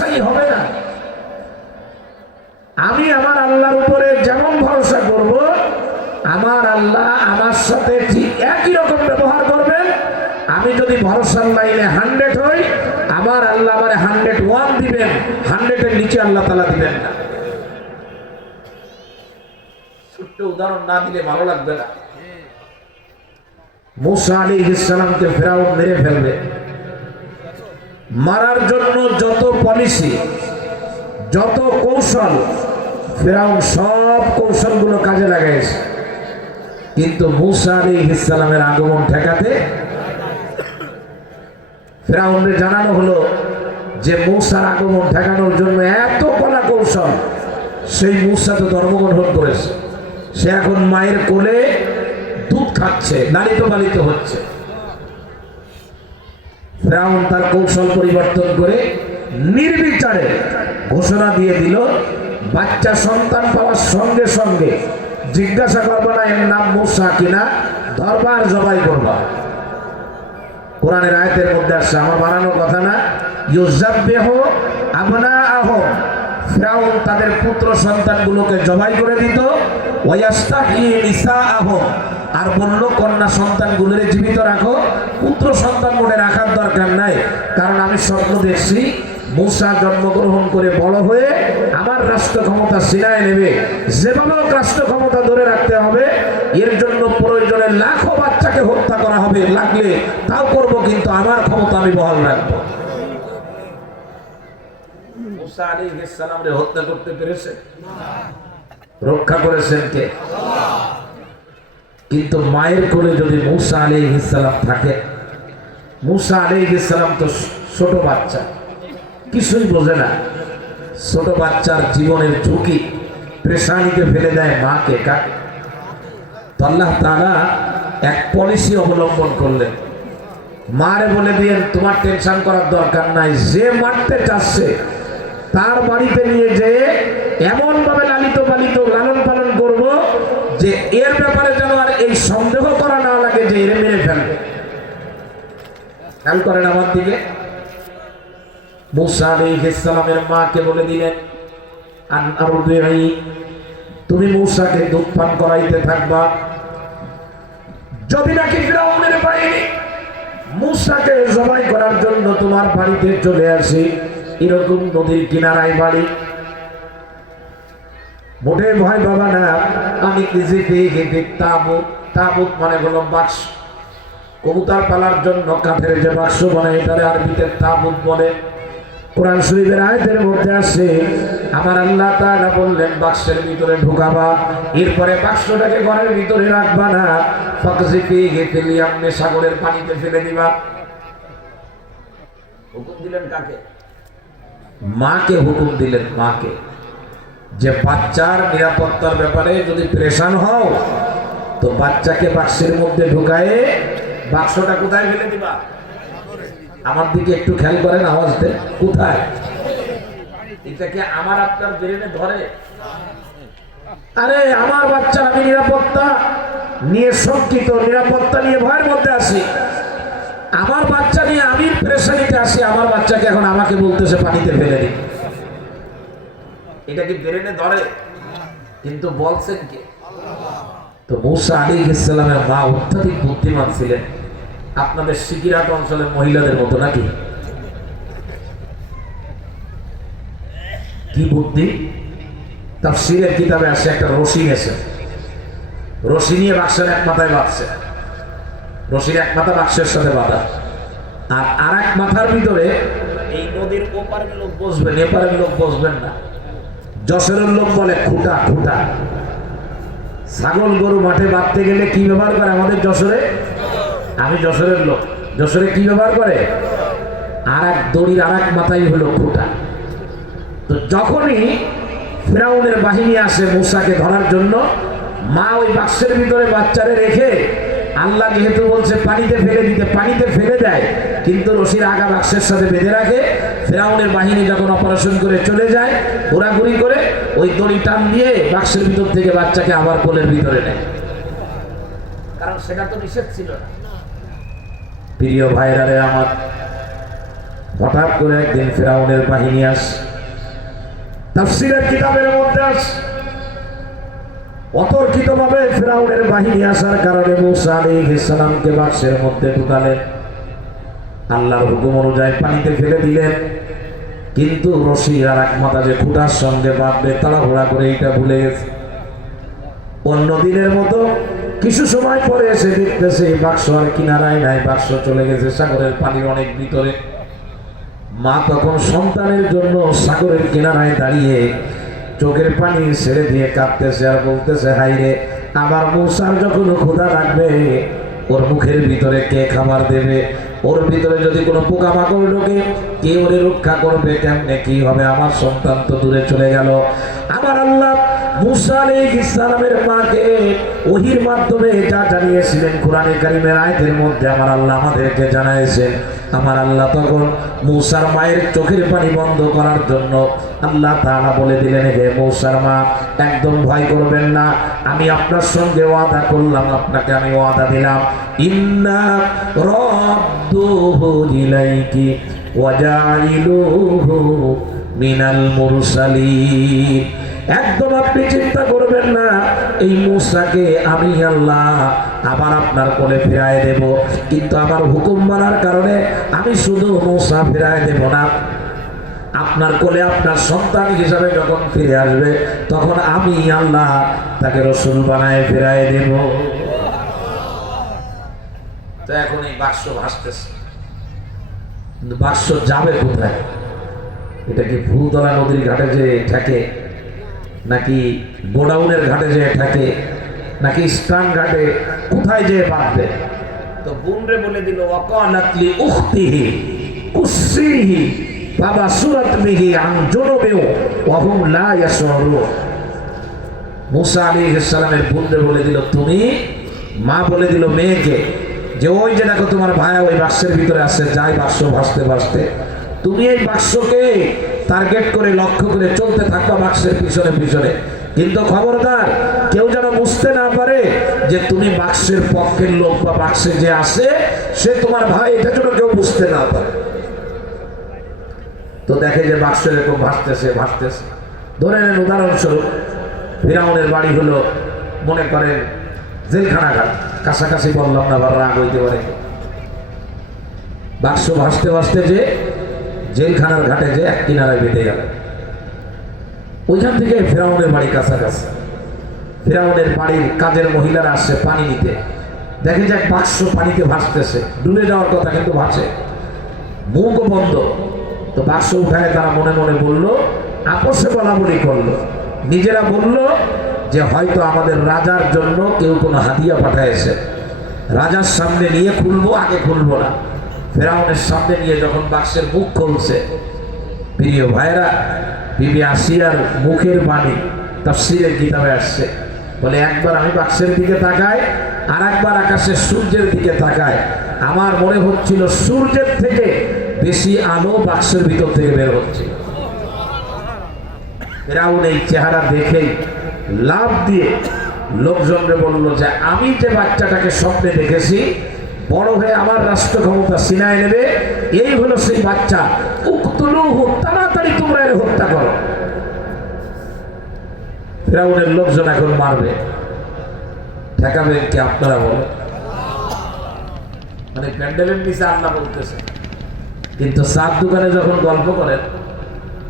একসাথে হবে না। আমি আমার আল্লাহর উপরে যেমন ভরসা করব, আমার আল্লাহ আমার সাথে ঠিক একই রকম ব্যবহার করবেন। আমি যদি ভরসার লাইনে 100 হই, আমার আল্লাহ আমারে 101 দিবেন, 100-এর নিচে আল্লাহ তাআলা দিবেন না। ছোট্ট উদাহরণ না দিলে ভালো লাগবে না। মুসা আলাইহিস সালামকে ফেরাউন মেরে ফেলবে, মারার জন্য যত পলিসি, যত কৌশল, ফেরাউন সব কৌশলগুলো কাজে লাগাইছে, কিন্তু মুসা আলাইহিস সালামের আগমন ঠেকাতে ফেরাউনকে জানানো হলো যে মুসার আগমন ঠেকানোর জন্য এত কলা কৌশল। সেই মুসা তো ধর্মগ্রহণ করেছে, সে এখন মায়ের কোলে দুধ খাচ্ছে, লালিত পালিত হচ্ছে। ফেরাউন তার কৌশল পরিবর্তন করে নির্বিচারে ঘোষণা দিয়ে দিল, বাচ্চা সন্তান পাওয়ার সঙ্গে সঙ্গে জিজ্ঞাসা করবা না এর নাম মুসা কিনা, ধরবা আর জবাই করবা। কোরআনের আয়াতের মধ্যে আসছে, আমার বানানোর কথা না। ইউযাব্বিহু আবনাআহুম, ফিরাউন তাদের পুত্র সন্তানগুলোকে জবাই করে দিত। ওয়ায়াস্তাহয়ী নিসাআহুম, আর বলল কন্যা সন্তানগুলোরে জীবিত রাখো, পুত্র সন্তান মনে রাখার দরকার নাই, কারণ আমি স্বপ্ন দেখছি মুসা জন্মগ্রহণ করে বড় হয়ে আমার রাষ্ট্র ক্ষমতা সিনায় নেবে। যেভাবে রাষ্ট্র ক্ষমতা ধরে রাখতে হবে, এর জন্য প্রয়োজনে লাখো বাচ্চাকে হত্যা করা হবে, লাগলে তাও করব, কিন্তু আমার ক্ষমতা আমি বহাল রাখবো। মুসা আলাইহিস সালামকে হত্যা করতে পেরেছে? রক্ষা করেছেন কে? আল্লাহ। কিন্তু মায়ের কোলে যদি মুসা আলাইহিস সালাম থাকে, মুসা আলাইহিস সালাম তো ছোট বাচ্চা, কিছুই বোঝে না। ছোট বাচ্চার জীবনের ঝুঁকি পেরেশানিতে ফেলে দেয় মাকে, কাকে? তো আল্লাহ তাআলা এক পলিসি অবলম্বন করলেন, মারে বলে দিয়ে তোমার টেনশন করার দরকার নাই, যে মারতে চাচ্ছে তার বাড়িতে নিয়ে যেয়ে এমন ভাবে লালিত পালিত লালন পালন করব যে এর ব্যাপারে যেন আর এই সন্দেহ করা না লাগে যে এর মেরে ফেলবে। খেয়াল করেন আমার দিকে। মুসা আলাইহিস সালামের মাকে বলে দিলেন, আনআরদিহি, তুমি মুসাকে দুধ পান করাইতে থাকবা। যদি নাকি ফিরাউনের বাহিনী মুসাকে জবাই করার জন্য তোমার বাড়িতে চলে আসে, এরকম নদীর কিনারায় বাড়ি, মোটে ভয় বাবা না, আমি নিজে পেয়ে গেছি তাবুত। তাবুত মানে হলো বাক্স, কবুতর পালার জন্য কাঠের যে বাক্স বানায়, এটারে আরবিতে তাবুত বলে। কোরআন শরীফের আয়াতের মধ্যে আছে, আমার আল্লাহ তাআলা বললেন বাক্সের ভিতরে ঢুকাবা, এরপরে বাক্সটাকে ঘরের ভিতরে রাখবা না, ফাকযিফিহি ফিল ইয়ামনি, সাগরের পানিতে ফেলে দিবা। হুকুম দিলেন কাকে? মাকে হুকুম দিলেন, মাকে, যে বাচ্চার নিরাপত্তার ব্যাপারে যদি পেরেশান হও তো বাচ্চাকে বাক্সের মধ্যে ঢুকায়ে বাক্সটা কোথায় ফেলে দিবা? আমার দিকে একটু খেয়াল করেন, আওয়াজ দেন, কোথায়? এটাকে আমার আপনার ব্রেনে ধরে? আরে আমার বাচ্চা, আমি নিরাপত্তা নিয়ে শঙ্কিত, নিরাপত্তা নিয়ে ভয়ের মধ্যে আছি, আমার বাচ্চা নিয়ে আমি প্রেশানিতে আসি, আমার বাচ্চাকে এখন আমাকে বলতেছে পানিতে ফেলে দিই। এটা কি ব্রেনে ধরে? কিন্তু বলছেন কে? তো মুসা আলাইহিস সালামের মা অত্যাধিক বুদ্ধিমান ছিলেন, আপনাদের সিকিরাট অঞ্চলের মহিলাদের মতো নাকি? কি বুদ্ধি! তাফসীরের কিতাবে আসে, একটা রশি নিয়েছে, রশি নিয়ে বাক্সের এক মাথায় বাঁধছে, রশির এক মাথা বাক্সের সাথে বাঁধা, আর আরেক মাথার ভিতরে এই নদীর ওপারের লোক বসবেন, এপারের লোক বসবেন না। যশোরের লোক বলে খুঁটা, খুঁটা। ছাগল গরু মাঠে বাঁধতে গেলে কি ব্যবহার করে আমাদের যশোরে? আমি যশোরের লোক, যশোরে কি ব্যবহার করে? আর এক দড়ির আর এক মাথায় হলো খুঁটা। তো যখনই ফিরাউনের বাহিনী আসে মুসাকে ধরার জন্য, মা ওই বাক্সের ভিতরে বাচ্চারে রেখে, আল্লাহ যেহেতু বলছে পানিতে ফেলে দিতে, পানিতে ফেলে দেয়, কিন্তু রশির আগা বাক্সের সাথে বেঁধে রাখে। ফিরাউনের বাহিনী যখন অপারেশন করে চলে যায়, ঘোরাঘুরি করে ওই দড়ি টান দিয়ে বাক্সের ভিতর থেকে বাচ্চাকে আবার কোলের ভিতরে নেয়, কারণ সেটা তো নিষেধ ছিল না। প্রিয় ভাইরা রে আমার, হঠাৎ করে একদিন ফেরাউনের বাহিনী আসে, তাফসীরের কিতাবের মধ্যে আসে অতর্কিতভাবে ফেরাউনের বাহিনী আসার কারণে মূসা আলাইহিস সালামকে বাক্সের মধ্যে ঢুকালেন, আল্লাহর হুকুম অনুযায়ী পানিতে ফেলে দিলেন। কিন্তু রশির আর এক মাথা যে খুঁটার সঙ্গে বাঁধবে তাড়াহুড়া করে এটা ভুলে গেছে। অন্য দিনের মতো কিছু সময় পরে এসে দেখতেছে বাক্স আর কিনারায় নাই, বাক্স চলে গেছে সাগরের পানির অনেক ভিতরে। মা তখন সন্তানের জন্য সাগরের কিনারায় দাঁড়িয়ে চোখের পানি ছেড়ে দিয়ে কাঁদতেছে আর বলতেছে, হাই রে, আমার মূসার যখন ক্ষুধা লাগবে ওর মুখের ভিতরে কে খাবার দেবে? ওর ভিতরে যদি কোনো পোকামাকড় ঢোকে কে ওরে রক্ষা করবে? কেমনে কি হবে? আমার সন্তান তো দূরে চলে গেল। আমার আল্লাহ মূসা আলাইহিস সালামের মাকে ওহীর মাধ্যমে যা জানিয়েছিলেন কোরআনে কারীমের আয়াতের মধ্যে আমার আল্লাহ আমাদেরকে জানাইছেন। আমার আল্লাহ তখন মূসার মায়ের চোখের পানি বন্ধ করার জন্য আল্লাহ তাআলা বলে দিলেন, হে মূসার মা, একদম ভয় করবেন না, আমি আপনার সঙ্গে ওয়াদা করলাম, আপনাকে আমি ওয়াদা দিলাম, ইন্না রাদ্দুহু ইলাইকি ওয়া জাইলুহু মিনাল মুরসালিন। একদম আপনি চিন্তা করবেন না, এই মূসাকে আমি আল্লাহ আবার আপনার কোলে ফিরায় দেব। কিন্তু আমার হুকুম মানার কারণে আমি শুধু মূসা ফিরায় দেব না, আপনার কোলে আপনার সন্তান হিসাবে যখন ফিরে আসবে তখন আমি আল্লাহ তাকে রাসূল বানায় ফিরায় দেব। তো এখন এই বাক্স ভাসতেছে, কিন্তু বাক্স যাবে কোথায়? এটা কি ভূতলা নদীর ঘাটে যে থাকে, নাকি গোডাউনের ঘাটে যে থাকে, নাকি স্টান ঘাটে? কোথায় যে বাঁধবে? তো বোনরে বলে দিল, ওয়াকানাতলি উখতিহি কুসিহি বাবা সুরাত বিহি আন জুনুবিও ওয়া হুম লা ইয়াশউরুন। মূসা আলাইহিস সালামের বোনরে বলে দিল, তুমি, মা বলে দিল মেয়েকে যে ওই যে দেখো তোমার ভাই ওই বাক্সের ভিতরে আছে, যাই বাক্স ভাসতে ভাসতে তুমি এই বাক্সকে টার্গেট করে লক্ষ্য করে চলতে থাকবা বাক্সের পিছনে পিছনে। কিন্তু খবরদার কেউ যেন বুঝতে না পারে যে তুমি বাক্সের পক্ষের লোক বা বাক্সে যে আছে সে তোমার ভাই, এটা যেন কেউ বুঝতে না পারে। তো দেখে যে বাক্স এরকম ভাসতেছে ভাসতেছে। ধরে নেন উদাহরণস্বরূপ ফিরাউনের বাড়ি হলো মনে করেন জেলখানা ঘাট, কাছাকাছি বললাম না, আবার রাগ হইতে পারে। বাক্স ভাসতে ভাসতে যে জেলখানার ঘাটে যে এক কিনারায় বেঁধে গেল, ওইখান থেকে ফিরাউনের বাড়ি কাছাকাছি। ফিরাউনের বাড়ির কাজের মহিলারা আসছে পানি নিতে, দেখে যে এক বাক্স পানিতে ভাসতেছে, ডুবে যাওয়ার কথা কিন্তু ভাসে, মুখও বন্ধ। তো বাক্স উঠায় তারা মনে মনে বলল, আপসে বলা বলি করলো, নিজেরা বলল যে হয়তো আমাদের রাজার জন্য কেউ কোনো হাদিয়া পাঠাইছে, রাজার সামনে নিয়ে খুলবো, আগে খুলবো না। ফেরাউনের সামনে নিয়ে যখন বাক্সের মুখ খুলছে, প্রিয় ভাইরা, বিবি আসিয়ার মুখের বাণী তাফসীরের কিতাবে আসছে, বলে একবার আমি বাক্সের দিকে তাকাই আর একবার আকাশের সূর্যের দিকে তাকাই, আমার মনে হচ্ছিল সূর্যের থেকে বেশি আলো বাক্সের ভিতর থেকে বের হচ্ছে। ফেরাউন এই চেহারা দেখেই লাভ দিয়ে লোকজনকে বলল যে আমি যে বাচ্চাটাকে স্বপ্নে দেখেছি বড় হয়ে আমার রাষ্ট্র ক্ষমতা সিনায় নেবে, এই হলো সেই বাচ্চা, উকতুলুহু, তাড়াতাড়ি তোমরা এর হত্যা করো। ফিরাউনের লোকজন এখন মারবে, ঠেকাবেন কি আপনারা বলেন? মানে প্যান্ডেলের নিচে আল্লাহ বলতেছে, কিন্তু চার দোকানে যখন গল্প করেন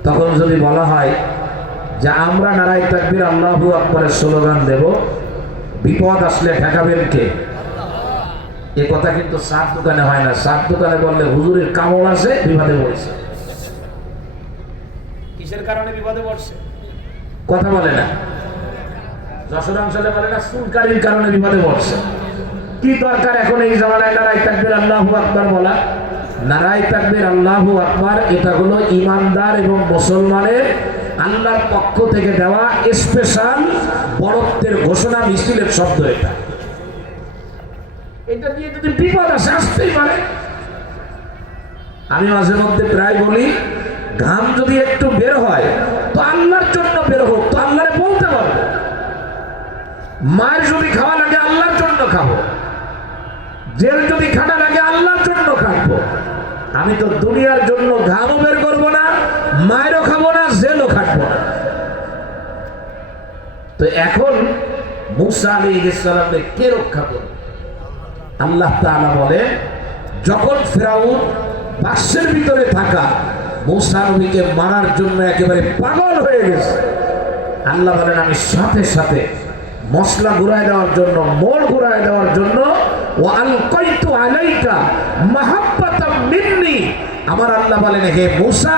তখন যদি বলা হয় যে আমরা নারায়ে তাকবীর আল্লাহু আকবারের স্লোগান দেব, বিপদ আসলে ঠেকাবেন কে? এ কথা কিন্তু সাত দোকানে হয় না। সাত দোকানে বললে হুজুরের কামড় আছে, বিপদে পড়ছে। কিসের কারণে বিপদে পড়ছে কথা বলে না। যশোর অঞ্চলে বলে না চুলকারির কারণে বিপদে পড়ছে। কি দরকার এখন এই জামানায় নারায়ে তাকবীর আল্লাহু আকবার বলা? নারায়ে তাকবীর আল্লাহু আকবার এটা হলো ইমানদার এবং মুসলমানের আল্লাহর পক্ষ থেকে দেওয়া স্পেশাল বড়ত্বের ঘোষণা মিছিলের শব্দ। এটা এটা দিয়ে যদি বিপদ আসে, আসতেই পারে। আমি মাঝে মধ্যে প্রায় বলি, ঘাম যদি একটু বের হয় তো আল্লাহর জন্য বের হোক, তো আল্লাহরে বলতে পারবো। মায়ের যদি খাওয়া লাগে আল্লাহর জন্য খাবো, জেল যদি খাটা লাগে আল্লাহর জন্য খাটবো। আমি তো দুনিয়ার জন্য ঘামও বের করবো না, মায়েরও খাবো না, জেলও খাটবো না। তো এখন মূসা আলাইহিস সালামকে কে রক্ষা করবে? আল্লাহ তাআলা বলে, যখন ফিরাউন বাক্সের ভিতরে থাকা মূসা নবীকে মারার জন্য একেবারে পাগল হয়ে গেছে, আল্লাহ বলেন আমি সাথে সাথে মশলা ঘুরায় দেওয়ার জন্য, মোড় ঘুরায় দেওয়ার জন্য ওয়া আলকাইতু আলাইকা মাহাব্বাতাম মিন্নি, আমার আল্লাহ বলেন হে মূসা,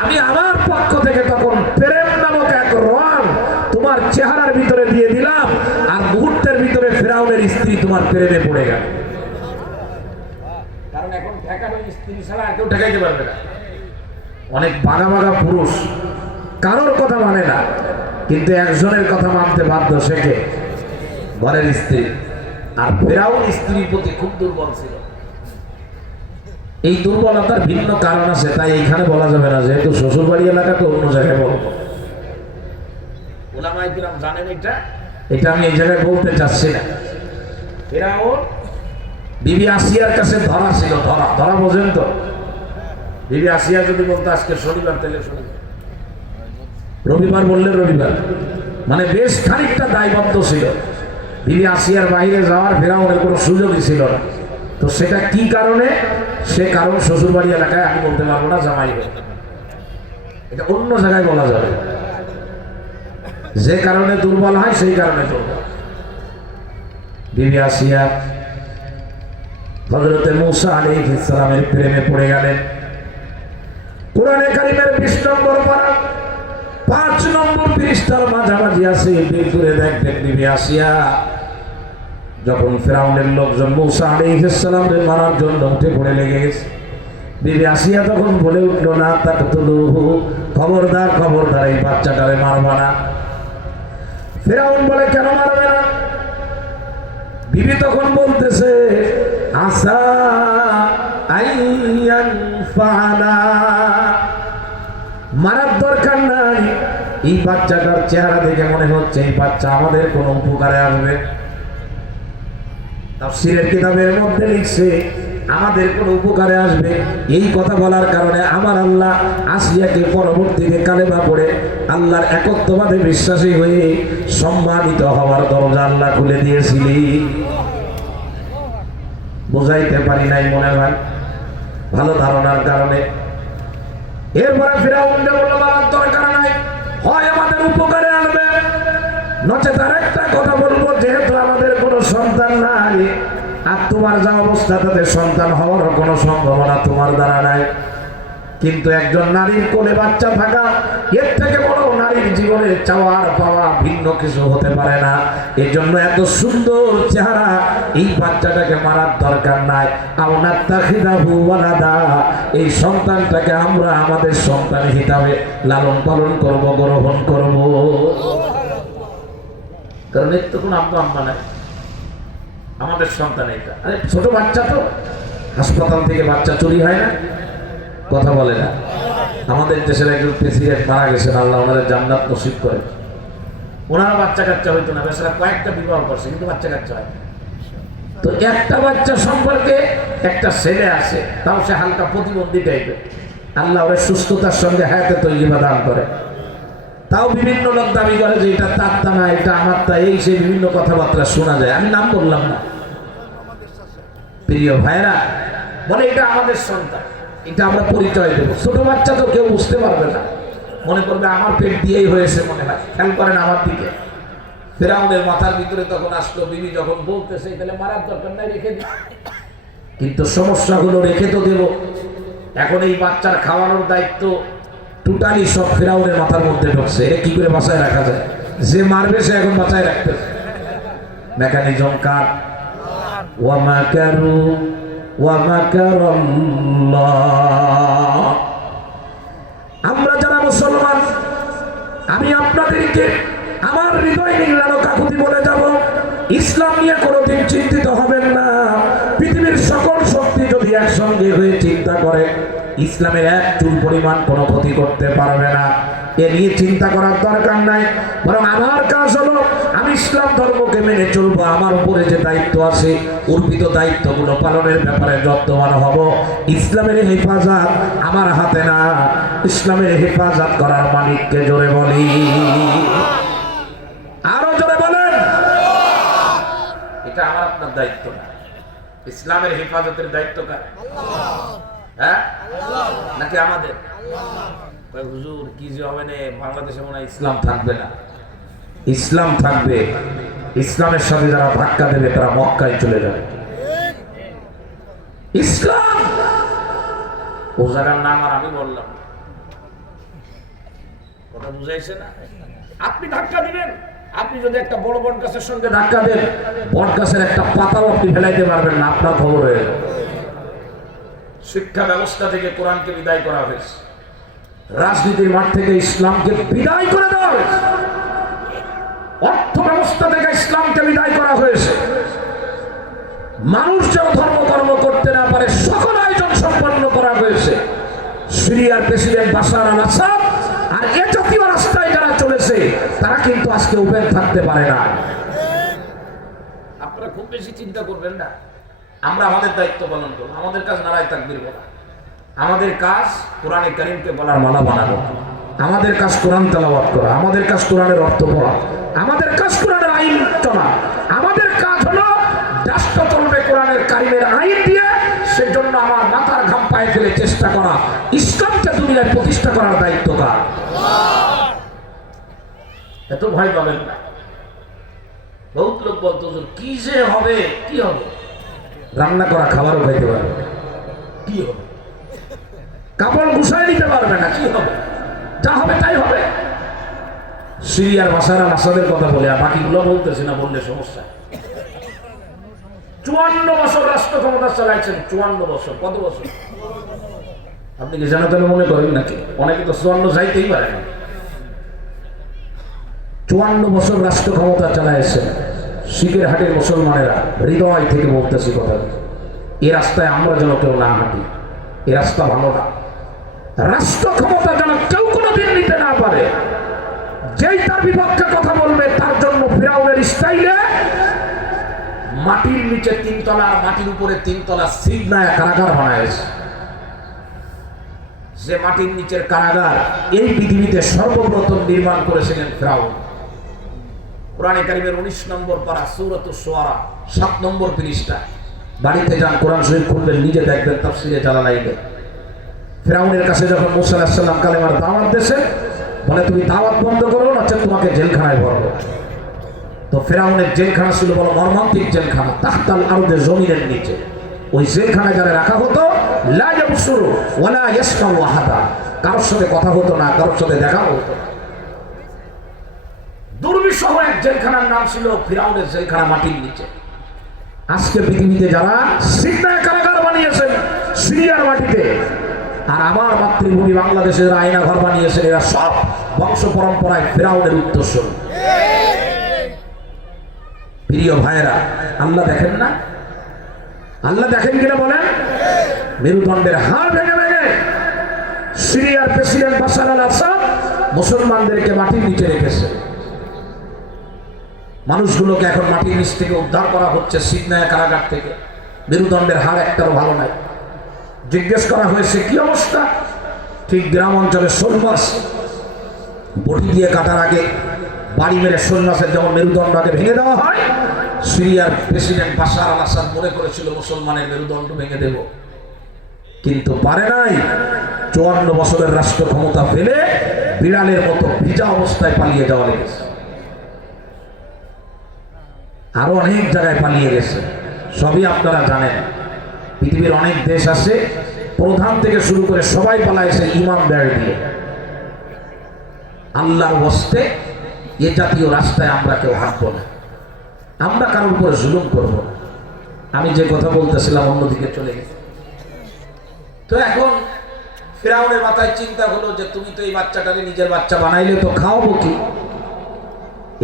আমি আমার পক্ষ থেকে তখন প্রেম নামক এক রং তোমার চেহারার ভিতরে দিয়ে দিলাম, আর মুহূর্তের ভিতরে ফিরাউনের স্ত্রী তোমার প্রেমে পড়ে গেল। কারণ এখন ঠেকানো স্ত্রী ছাড়া কেউ ঠেকাইতে পারবে না। অনেক বাঘা বাঘা পুরুষ কারোর কথা মানে না, কিন্তু একজনের কথা মানতে বাধ্য, সে কে? ঘরের স্ত্রী। আর ফিরাউন স্ত্রীর প্রতি খুব দুর্বল ছিল। এই দুর্বলতার ভিন্ন কারণ আছে, তাই এইখানে বলা যাবে না, যেহেতু শ্বশুর বাড়ি এলাকাতে অন্য জায়গায় বলবো। ওলামায়ে কিরাম জানেন এটা আমি এই জায়গায় বলতে চাচ্ছি না। ফিরাউন বিবি আসিয়ার কাছে ধরা ছিল, ধরা বোঝেন তো? বিবি আসিয়া যদি বলতো আজকে শনিবার, তাহলে শনিবার, রবিবার বললে রবিবার, মানে বেশ খানিকটা দায়বদ্ধ ছিল। বিবি আসিয়ার বাইরে যাওয়ার ফিরাউনের কোনো সুযোগই ছিল না। তো সেটা কি কারণে? সে কারণ শ্বশুরবাড়ি এলাকায় আমি বলতে পারবো না, জামাই হয়ে, এটা অন্য জায়গায় বলা যাবে। যে কারণে দুর্বল হয় সেই কারণে দুর্বল। বিবি আসিয়া হযরতে মূসা আলাইহিস সালামের প্রেমে পড়ে গেলেন। কোরআনে কারীমের 20 নম্বর পারা 5 নম্বর পৃষ্ঠার মাঝামাঝি আছে, বিপরে দেখবেন বিবি আসিয়া যখন ফিরাউনের লোকজন মূসা আলাইহিস সালামকে মারার জন্য উঠে পড়ে লেগে গেছে, বিবি আসিয়া তখন বলে উঠলো, না তাকতুলুহু, খবরদার খবরদার, এই বাচ্চাটারে মারবা না। ফিরাউন বলে, কেন মারবে না? বিবি তখন বলতেছে, আসা আইয়ান ফালা, মারার দরকার নাই, এই বাচ্চাটার চেহারা দেখে মনে হচ্ছে এই বাচ্চা আমাদের কোনো উপকারে আসবে। তাফসীরের কিতাবের মধ্যে লিখছে আমাদের কোনো উপকারে আসবে। এই কথা বলার কারণে আমার আল্লাহ আসিয়াকে পরবর্তীতে কালেমা পড়ে আল্লাহর একত্ববাদে বিশ্বাসী হয়ে সম্মানিত হওয়ার দরজা আল্লাহ খুলে দিয়েছিলি। বুঝাইতে পারি নাই মনে হয়, ভালো ধারণার কারণে। এরপরে ফিরাউন বলল, মারার দরকার নাই, হয় আমাদের উপকারে আনবে, নচেত আরেকটা কথা বলবো, যেহেতু আমাদের কোনো সন্তান নাই, আর তোমার যা অবস্থা তাদের সন্তান হওয়ার কোনো সম্ভাবনা তোমার দ্বারা নাই, কিন্তু একজন নারীর কোলে বাচ্চা থাকা, এর থেকে বড় নারীর জীবনে চাওয়ার পাওয়া ভিন্ন কিছু হতে পারে না। এই জন্য এত সুন্দর চেহারা এই বাচ্চাটাকে মারার দরকার নাই। এই সন্তানটাকে আমরা আমাদের সন্তান হিসাবে লালন পালন করব, গ্রহণ করব। কারণ এর তো কোনো আব্বা আম্মা নাই, আমাদের সন্তান এটা। আরে ছোট বাচ্চা তো, হাসপাতাল থেকে বাচ্চা চুরি হয় না, কথা বলে না। আমাদের দেশের একজন প্রেসিডেন্ট মারা গেছেন, আল্লাহ ওনাদের জান্নাত নসিব করে। ওনারা বাচ্চা কাচ্চা হইতো না, বেচারা কয়েকটা বিবাহ করছে, কিন্তু বাচ্চা কাচ্চা হয়। তো একটা বাচ্চা সম্পর্কে একটা ছেলে আছে, তাও সে হালকা প্রতিবন্ধী টাইপের, আল্লাহ ওরা সুস্থতার সঙ্গে হায়াতে তৈরিবা দান করে। তাও বিভিন্ন লোক দাবি করে যে এটা তার তা না, এটা আমার তা, এই সে বিভিন্ন কথাবার্তা শোনা যায়। আমি নাম বললাম না, প্রিয় ভাইরা, বলে এটা আমাদের সন্তান, এটা আমরা পরিচয় দেবো। ছোট বাচ্চা তো কেউ বুঝতে পারবে না, মনে করবে আমার পেট দিয়েই হয়েছে, মনে হয়। খেয়াল করেন আমার দিকে। ফিরাউনের মাথার ভিতরে তখন আসলো, বিবি যখন বলতেছে তাহলে মারার দরকার নাই, রেখে দিই। কিন্তু সমস্যা হলো, রেখে তো দেব, এখন এই বাচ্চার খাওয়ানোর দায়িত্ব টোটালি সব ফিরাউনের মাথার মধ্যে ঢুকছে। এটা কি করে বাঁচায় রাখা যায়? যে মারবে সে এখন বাঁচায় রাখতেছে। মেকানিজম কার? ওয়া মাকারু ওয়া মাকারাল্লাহ। আমরা যারা মুসলমান, আমি আপনাদেরকে আমার হৃদয় নিংড়ানো কাকুতি বলে যাব, ইসলাম নিয়ে কোনোদিন চিন্তিত হবেন না। পৃথিবীর সকল শক্তি যদি একসঙ্গে হয়ে চিন্তা করে, ইসলামের এক চুল পরিমাণ কোনো ক্ষতি করতে পারবে না। এ নিয়ে চিন্তা করার দরকার নাই। বরং আমার কাজ হলো আমি ইসলাম ধর্মকে মেনে চলবো। আমার উপরে যে দায়িত্ব আছে অর্পিত দায়িত্বগুলো পালনের ব্যাপারে যত্নবান হব। ইসলামের হেফাজত আমার হাতে না, ইসলামের হেফাজত করার মালিককে জোরে বলি, আরো জোরে বলেন। এটা আমার আপনার দায়িত্ব না, ইসলামের হেফাজতের দায়িত্ব কার? হ্যাঁ নাকি আমাদের? হুজুর কি যে হবে না, বাংলাদেশে মনে হয় ইসলাম থাকবে না। ইসলাম থাকবে, ইসলামের সাথে যারা ধাক্কা দেবে তারা মক্কায় চলে যাবে। ইসলাম ও জায়গার নাম আর আমি বললাম, কথা বুঝাইছে না? আপনি ধাক্কা দিবেন, আপনি যদি একটা বড় বট গাছের সঙ্গে ধাক্কা দেন, বট গাছের একটা পাতাও আপনি ফেলাইতে পারবেন না, আপনার খবর হয়ে যাবে। শিক্ষা ব্যবস্থা থেকে কোরআনকে বিদায় করা হয়েছে, রাজনীতির মাঠ থেকে ইসলামকে বিদায় করে দেওয়া হয়েছে, অর্থ ব্যবস্থা থেকে ইসলামকে বিদায় করা হয়েছে। মানুষ যেন ধর্মকর্ম করতে না পারে সকল আয়োজন সম্পন্ন করা হয়েছে। সিরিয়ার প্রেসিডেন্ট বাশার আল আসাদ আর এ জাতীয় রাস্তায় যারা চলেছে তারা কিন্তু আজকে ওপেন থাকতে পারে না। আপনারা খুব বেশি চিন্তা করবেন না, আমরা আমাদের দায়িত্ব পালন করব। আমাদের কাজ নারায়ে তাকবীর বলা, আমাদের কাজ কোরআনে কারীমকে বলার মালা বানানো, আমাদের কাজ কোরআন তেলাওয়াত করা, আমাদের কাজ কোরআনের অর্থ পড়া, আমাদের কাজ কোরআনের আইন চলা। আমাদের কাজ হলো রাষ্ট্র চলবে কোরআনের কারীমের আইন দিয়ে, সেজন্য আমার মাথার ঘাম পায়ে ফেলে চেষ্টা করা, ইসলামকে দুনিয়ায় প্রতিষ্ঠা করার দায়িত্ব কার? এত ভয় পাবেন না। বহুত লোক বলতো কি যে হবে, কি হবে? রান্না করা খাবারও খাইতে পারবে না, কি হবে? কাপড় গুছাই নিতে পারবে না, কি হবে? যা হবে তাই হবে। সিরিয়ার বাশার আল আসাদের কথা বলে, আর বাকিগুলো বলতেছি না, বললে সমস্যা। 54 বছর রাষ্ট্র ক্ষমতা চালাইছেন, 54 বছর। কত বছর আপনি কি জানা তাহলে মনে করেন নাকি? অনেকে তো 54 যাইতেই পারে না। 54 বছর রাষ্ট্র ক্ষমতা চালাইছেন। শিখের হাটের মুসলমানেরা হৃদয় থেকে বলতেছি কথা, এই রাস্তায় আমরা যেন কেউ না হাঁটি, এই রাস্তা ভালো না। রাষ্ট্র ক্ষমতা যেন কেউ কোনোদিন নিতে না পারে। যেই তার বিপক্ষে কথা বলবে তার জন্য ফিরাউনের স্টাইলে মাটির নিচে 3 তলা আর মাটির উপরে 3 তলা সিগনায় কারাগার বানাইছে। যে মাটির নিচের কারাগার এই পৃথিবীতে সর্বপ্রথম নির্মাণ করেছিলেন ফিরাউন। কোরআনে কারীমের 19 নম্বর পারা সূরাতুশ শুআরা 7 নম্বর পৃষ্ঠা, বাড়িতে যান কোরআন শরীফ খুলবেন, নিজে দেখবেন তাফসীরে জালালাইনে। ফিরাউনের কাছে যখন মূসা আলাইহিস সালাম কালেমার দাওয়াত দেন, বলে তুমি দাওয়াত বন্ধ করো না, তোমাকে জেলখানায় ভরবো। তো ফিরাউনের জেলখানা ছিল বড় মর্মান্তিক জেলখানা, তাহতাল আরদে, জমিনের নিচে। ওই জেলখানায় যারা রাখা হতো, লা ইয়াবসুরু ওয়ালা ইয়াসমাউ আহাদা, কারোর সাথে কথা হতো না, কারোর সাথে দেখা হতো না। দুর্বিষহ এক জেলখানার নাম ছিল ফিরাউনের জেলখানা, মাটির নিচে। আজকে পৃথিবীতে যারা সিগনায় কারাগার বানিয়েছেন সিরিয়ার মাটিতে, আর আমার মাতৃভূমি বাংলাদেশের আয়না ঘর বানিয়েছেন, এরা সব বংশ পরম্পরায় ফিরাউনের উত্তরসূরি। প্রিয় ভাইয়েরা, আল্লাহ দেখেন না? আল্লাহ দেখেন কিনা বলেন? মেরুদণ্ডের হাড় ভেঙে ভেঙে সিরিয়ার প্রেসিডেন্ট বাশার আল আসাদ মুসলমানদেরকে মাটির নিচে রেখেছে। মানুষগুলোকে এখন মাটির নিচ থেকে উদ্ধার করা হচ্ছে, সিগনায় কারাগার থেকে। মেরুদণ্ডের হাড় একটারও ভালো নাই। জিজ্ঞেস করা হয়েছে কি অবস্থা? ঠিক গ্রাম অঞ্চলে শোল মাছ বটি দিয়ে কাটার আগে বাড়ি মেরে শোল মাছের যেমন মেরুদণ্ড আগে ভেঙে দেওয়া হয়, সিরিয়ার প্রেসিডেন্ট বাশার আল আসাদ মনে করেছিল মুসলমানের মেরুদণ্ড ভেঙে দেব, কিন্তু পারে নাই। 54 বছরের রাষ্ট্র ক্ষমতা ফেলে বিড়ালের মতো ভিজা অবস্থায় পালিয়ে যাওয়া লেগেছে। আরো অনেক জায়গায় পালিয়ে গেছে, সবই আপনারা জানেন। পৃথিবীর অনেক দেশ আছে, প্রধান থেকে শুরু করে সবাই পালাইছে ইমাম ব্যয় দিয়ে। আল্লাহর ওয়াস্তে এ জাতীয় রাস্তায় আমরা কেউ হাঁটবো না, আমরা কারোর উপরে জুলুম করবো না। আমি যে কথা বলতেছিলাম অন্যদিকে চলে গেছে। তো এখন ফিরাউনের মাথায় চিন্তা হলো যে তুমি তো এই বাচ্চাটাকে নিজের বাচ্চা বানাইলে তো খাওয়াবো কি?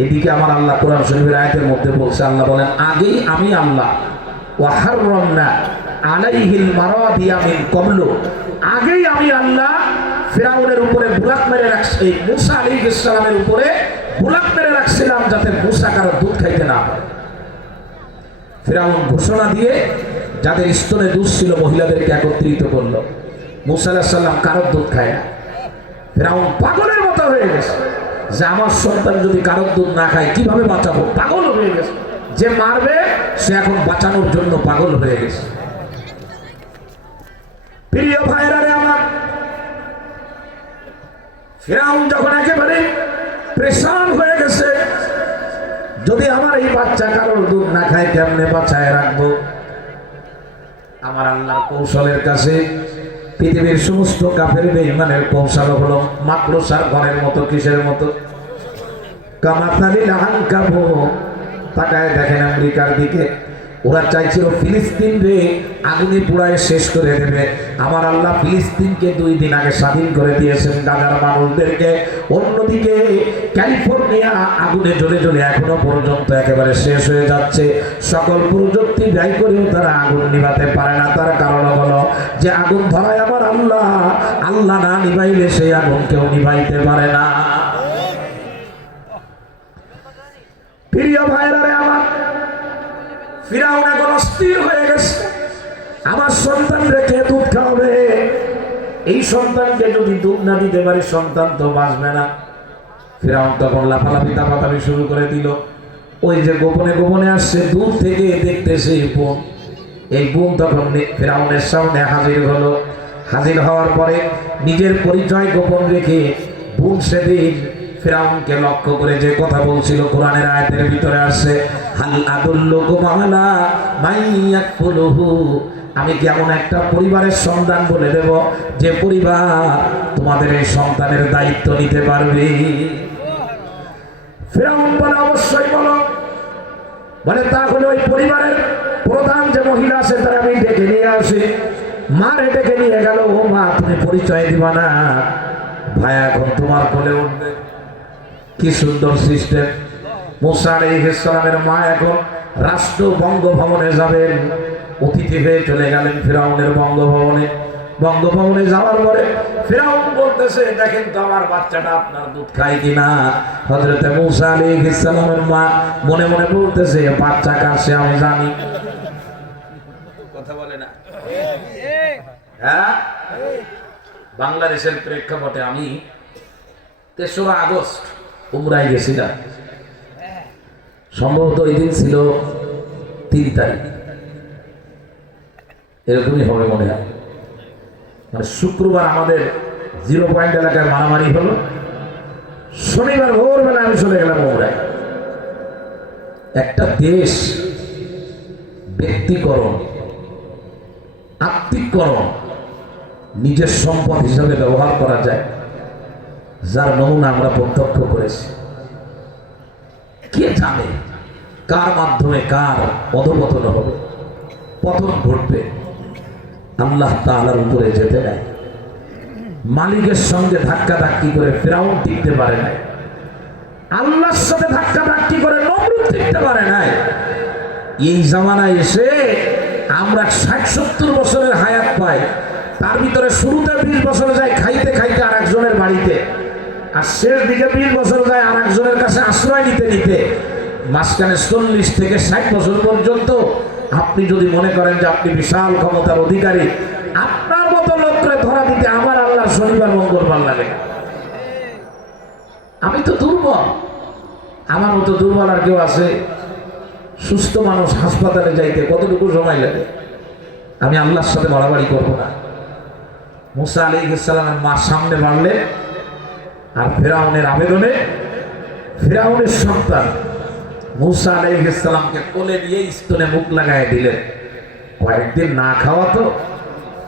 এদিকে আমার আল্লাহ কোরআন শরীফের আয়াতের মধ্যে বলছে, আল্লাহ বলেন আগেই আমি আল্লাহ ওয়া হাররামনা আলাইহিল মারাদিয়া মিন ক্বাবলু, আগেই আমি আল্লাহ ফিরাউনের উপরে বুলাক মেরে রাখছি, মূসা আলাইহিস সালামের উপরে বুলাক মেরে রাখছিলাম যাতে মূসা কারো দুধ খাইতে না পারে। ফিরাউন ঘোষণা দিয়ে যাদের স্তনে দুধ ছিল মহিলাদেরকে একত্রিত করলো। মূসা আলাইহিস সালাম কারো দুধ খায় না। ফিরাউন পাগলের মতো হয়ে গেছে যে আমার সন্তান যদি কারো দুধ না খায় কিভাবে বাঁচাবো, পাগল হয়ে গেছে। যে মারবে সে এখন বাঁচানোর জন্য পাগল হয়ে গেছে। প্রিয় ভাইরা রে আমার, ফিরাউন যখন একেবারে প্রেসান হয়ে গেছে, যদি আমার এই বাচ্চা কারোর দুধ না খায় কেমনে বাঁচায় রাখবো? আমার আল্লাহর কৌশলের কাছে পৃথিবীর সমস্ত কাফের বেঈমানের কৌশল হলো মাকড়সার ঘরের মতো। কিসের মতো? কামাতালিল আনকাবুত। তাকায় দেখেন আমেরিকার দিকে, ওরা চাইছিল ফিলিস্তিন রে আগুনে পুড়ায় শেষ করে দেবে। আমার আল্লাহ ফিলিস্তিনকে 2 দিন আগে স্বাধীন করে দিয়েছেন, গাজার মানুষদেরকে। অন্যদিকে ক্যালিফোর্নিয়া আগুনে জ্বলে জ্বলে এখনো পর্যন্ত একেবারে শেষ হয়ে যাচ্ছে। সকল প্রযুক্তি ব্যয় করেও তারা আগুন নিভাতে পারে না। তার কারণ হলো যে আগুন ধরায় আমার আল্লাহ, আল্লাহ না নিভাইলে সেই আগুন কেউ নিভাইতে পারে না। প্রিয় ভাইরা রে আমার, ফিরাউন এখন অস্থির হয়ে গেছে। আমার সন্তান রেখে দুধ খাওয়াবে, এই সন্তানকে যদি দুধ না দিতে পারি সন্তান তো বাঁচবে না। ফিরাউন তখন লাফালাফি তাপাতাপি শুরু করে দিল। ওই যে গোপনে গোপনে আসছে দূর থেকে দেখতেছে বোন, এই বোন তখন ফিরাউনের সামনে হাজির হলো। হাজির হওয়ার পরে নিজের পরিচয় গোপন রেখে বোন সেদিন ফিরাউনকে লক্ষ্য করে যে কথা বলছিল কোরআনের আয়াতের ভিতরে আসছে, হাল আদুল্লুকুম আলা মাইয়াকুলুহু, আমি কি এমন একটা পরিবারের সন্তান বলে দেব যে পরিবার তোমাদের এই সন্তানের দায়িত্ব নিতে পারবে? ফিরাউন বলে অবশ্যই বলো। বলে তাহলে ওই পরিবারের প্রধান যে মহিলা আছে তারা আমি ডেকে নিয়ে আসি। মারে ডেকে নিয়ে গেল। ও মা, তুমি পরিচয় দিবা না? ভাই এখন তোমার কোলে উঠবে। কি সুন্দর সিস্টেম! মূসা আলাইহিস সালামের মা এখন রাষ্ট্র বঙ্গভবনে যাবেন, অতিথি হয়ে চলে গেলেন ফিরাউনের বঙ্গভবনে। বঙ্গভবনে যাওয়ার পরে ফিরাউন বলতেছে, দেখেন তো আমার বাচ্চাটা আপনার দুধ খায় কিনা। হযরত মূসা আলাইহিস সালামের মা মনে মনে বলতেছে, বাচ্চা কার সে আমি জানি। কথা বলে না? হ্যাঁ, বাংলাদেশের প্রেক্ষাপটে আমি 3রা আগস্ট উমরায় গেছিলাম। সম্ভবত ওই দিন ছিল 3 তারিখ, এরকমই হবে মনে হয়। মানে শুক্রবার আমাদের 0 পয়েন্ট এলাকায় মারামারি হলো। শনিবার ভোরবেলা আমি চলে গেলাম উমরায়। একটা দেশ ব্যক্তিকরণ, আত্মিককরণ, নিজের সম্পদ হিসাবে ব্যবহার করা যায়, যার নমুনা আমরা প্রত্যক্ষ করেছি। কে জানে কার মাধ্যমে কার অধঃপতন হবে, পতন ঘটবে। আল্লাহ তাআলার উপরে যেতে নাই। মালিকের সঙ্গে ধাক্কা ধাক্কি করে ফিরাউন টিকতে পারে নাই। আল্লাহর সাথে ধাক্কা ধাক্কি করে নমরুদ টিকতে পারে নাই। এই জামানায় এসে আমরা 60-70 বছরের হায়াত পাই, তার ভিতরে শুরুতে 20 বছর যায় খাইতে খাইতে আর একজনের বাড়িতে, আর শেষ দিকে 20 বছর যায় আর একজনের কাছে আশ্রয় নিতে নিতে। মাঝখানে 40 থেকে 60 বছর পর্যন্ত আপনি যদি মনে করেন যে আপনি বিশাল ক্ষমতার অধিকারী, আপনার মতো লোককে ধরা দিতে আমার আল্লাহ শনিবার মঙ্গলবার লাগে। আমি তো দুর্বল, আমার মতো দুর্বল আর কেউ আছে? সুস্থ মানুষ হাসপাতালে যাইতে কতটুকু সময় লাগে? আমি আল্লাহর সাথে বাড়াবাড়ি করবো না। মূসা আলাইহিস সালামের মা সামনে বাড়লে, আর ফিরাউনের আবেদনে ফিরাউনের সন্তান মূসা আলাইহিস সালামকে কোলে নিয়ে স্তনে মুখ লাগায় দিলেন। কয়েকদিন না খাওয়া তো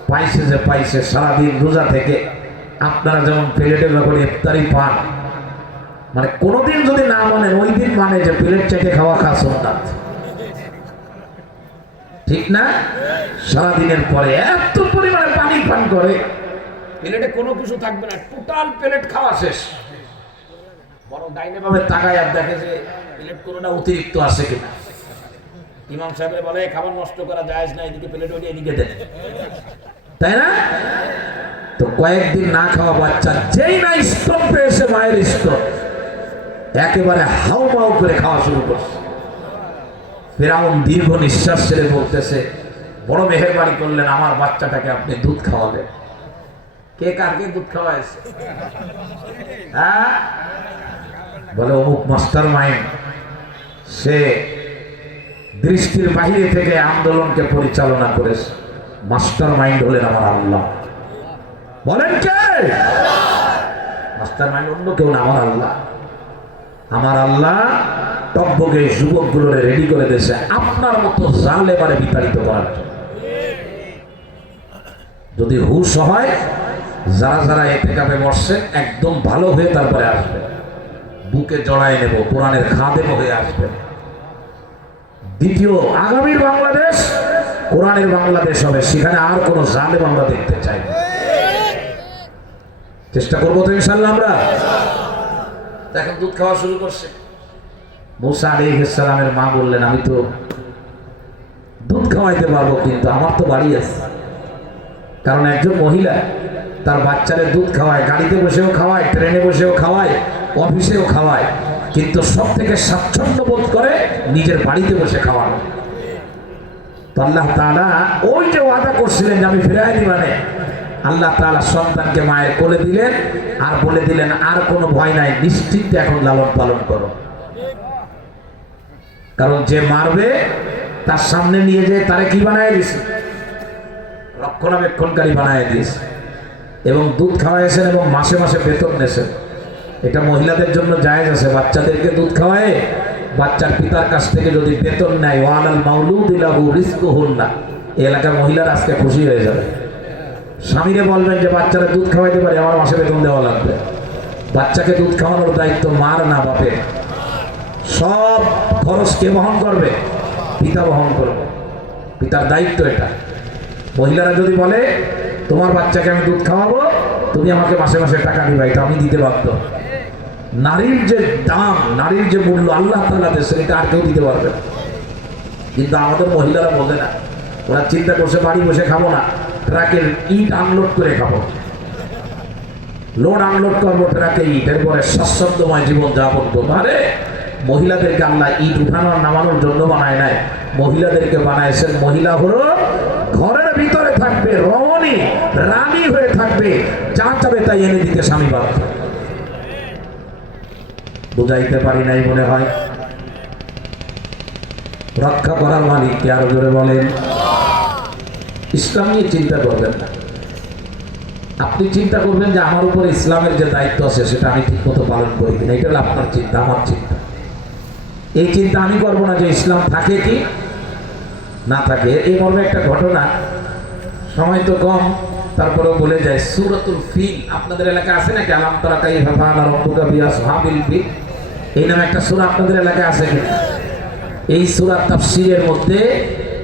পাইছে যে পাইছে, সারাদিন রোজা থেকে আপনারা যেমন প্লেটের ব্যাপারে ইফতারি পান, মানে কোনোদিন যদি না মানে ওই দিন মানে যে প্লেট চেটে খাওয়া খা সুন্নাত, ঠিক না? সারাদিনের পরে এত পরিমাণে পানি পান করে, প্লেটে কোনো কিছু থাকবে না, টোটাল প্লেট খাওয়া শেষ। বরং ডাইনে ভাবে তাকায় আর দেখে যে প্লেট কোনোটা অতিরিক্ত আছে কিনা। ইমাম সাহেব বলে খাবার নষ্ট করা জায়েজ না, এদিকে প্লেট ওইটা এদিকে দেয়, তাই না? তো কয়েকদিন না খাওয়া বাচ্চা যেই না স্তন পেয়েছে মায়ের স্তন, একেবারে হাউ মাউ করে খাওয়া শুরু করছে। ফিরআউন দীর্ঘ নিঃশ্বাস ছেড়ে বলতেছে, বড় মেহেরবানি করলেন, আমার বাচ্চাটাকে আপনি দুধ খাওয়াবেন। কে কারকে দুধ খাওয়াইছে? হ্যাঁ, বলে অমুক মাস্টার মাইন্ড, সে দৃষ্টির বাহিরে থেকে আন্দোলনকে পরিচালনা করেছে। মাস্টার মাইন্ড হলেন আমার আল্লাহ। বলেন কে? মাস্টার মাইন্ড অন্য কেউ না, আমার আল্লাহ। আমার আল্লাহ টকবগে যুবকগুলোরে রেডি করে দিয়েছে আপনার মতো জাল এবারে বিতাড়িত করার জন্য। যদি হুশ হয়, যারা যারা এতেকাবে বসছে একদম ভালো হয়ে তারপরে আসবে, বুকে জড়াই নেব, কোরআনের খাদেম হয়ে আসবে। দ্বিতীয়, আগামীর বাংলাদেশ কোরআনের বাংলাদেশ হবে, সেখানে আর কোন জালেম আমরা দেখতে চাই না। চেষ্টা করবো তো ইনশাল্লাহ আমরা। এখন দুধ খাওয়া শুরু করছে। মুসা আলাইহিস সালামের মা বললেন, আমি তো দুধ খাওয়াইতে পারবো, কিন্তু আমার তো বাড়ি আছে। কারণ একজন মহিলা তার বাচ্চাদের দুধ খাওয়ায়, গাড়িতে বসেও খাওয়ায়, ট্রেনে বসেও খাওয়ায়, অফিসেও খাওয়ায়, কিন্তু সব থেকে স্বাচ্ছন্দ্য বোধ করে নিজের বাড়িতে বসে খাওয়ানো। তো আল্লাহ তাআলা ওই যে ওয়াদা করছিলেন যে আমি ফিরাই দিবানে, আল্লাহ তাআলা সন্তানকে মায়ের কোলে দিলেন আর বলে দিলেন, আর কোনো ভয় নাই, নিশ্চিন্তে এখন লালন পালন করো। কারণ যে মারবে তার সামনে নিয়ে যেয়ে তারে কি বানায় দিয়েছে? রক্ষণাবেক্ষণকারী বানায় দিয়েছে। এবং দুধ খাওয়াইছেন এবং মাসে মাসে বেতন নেছেন। এটা মহিলাদের জন্য জায়েজ আছে। বাচ্চাদেরকে দুধ খাওয়ায় বাচ্চার পিতার কাছ থেকে যদি বেতন নেয়, ওয়ালাল মাউলুদি লাহু রিজকুহুন্না, এই এলাকার মহিলারা আজকে খুশি হয়ে যাবে। স্বামীরে বলবেন যে বাচ্চারা দুধ খাওয়াইতে পারে, আমার মাসে বেতন দেওয়া লাগবে। বাচ্চাকে দুধ খাওয়ানোর দায়িত্ব মার না বাপের। সব খরচ কে বহন করবে? পিতা বহন করবে। পিতার দায়িত্ব এটা। মহিলারা যদি বলে তোমার বাচ্চাকে আমি দুধ খাওয়াবো, তুমি আমাকে মাসে মাসে টাকা দিবা, এটা আমি দিতে বাধ্য। নারীর যে দাম, নারীর যে মূল্য আল্লাহ তাআলা দিয়েছেন, এটা আর কেউ দিতে পারবে না। কিন্তু আমাদের মহিলারা বোঝে না। ওরা চিন্তা করছে বাড়ি বসে খাবো না, ট্রাকের ইট আনলোড করে খাবো, লোড আনলোড করবো ট্রাকে ইট, এরপরে স্বাচ্ছন্দ্যময় জীবন যাপন করবো। আরে মহিলাদেরকে আল্লাহ ইট উঠানোর নামানোর জন্য বানায় নাই, মহিলাদেরকে বানাইছেন মহিলা হলো ঘরের ভিতরে থাকবে, রমণী রানী হয়ে থাকবে, যা চাবে তাই এনে দিতে স্বামী বাধ্য। বুঝাইতে পারি নাই মনে হয়। রক্ষা করার মালিক কে? আরো জোরে বলেন। ইসলাম নিয়ে চিন্তা করবেন না। আপনি চিন্তা করবেন যে আমার উপর ইসলামের যে দায়িত্ব আছে সেটা আমি ঠিক মতো পালন করি কিনা, এটা হলো আপনার চিন্তা, আমার চিন্তা। এই চিন্তা আমি করবো না যে ইসলাম থাকে কি না থাকে। এই মর্মে একটা ঘটনা, সময় তো কম, তারপরেও বলে যায়। সূরাতুল ফিল আপনাদের এলাকায় আছে নাকি? আলাম তারা কাইফা ফাআলা রাব্বুকা বিআসহাবিল ফিল, এই নামে একটা সূরা আপনাদের এলাকায় আছে কি? এই সূরা তাফসীরের মধ্যে,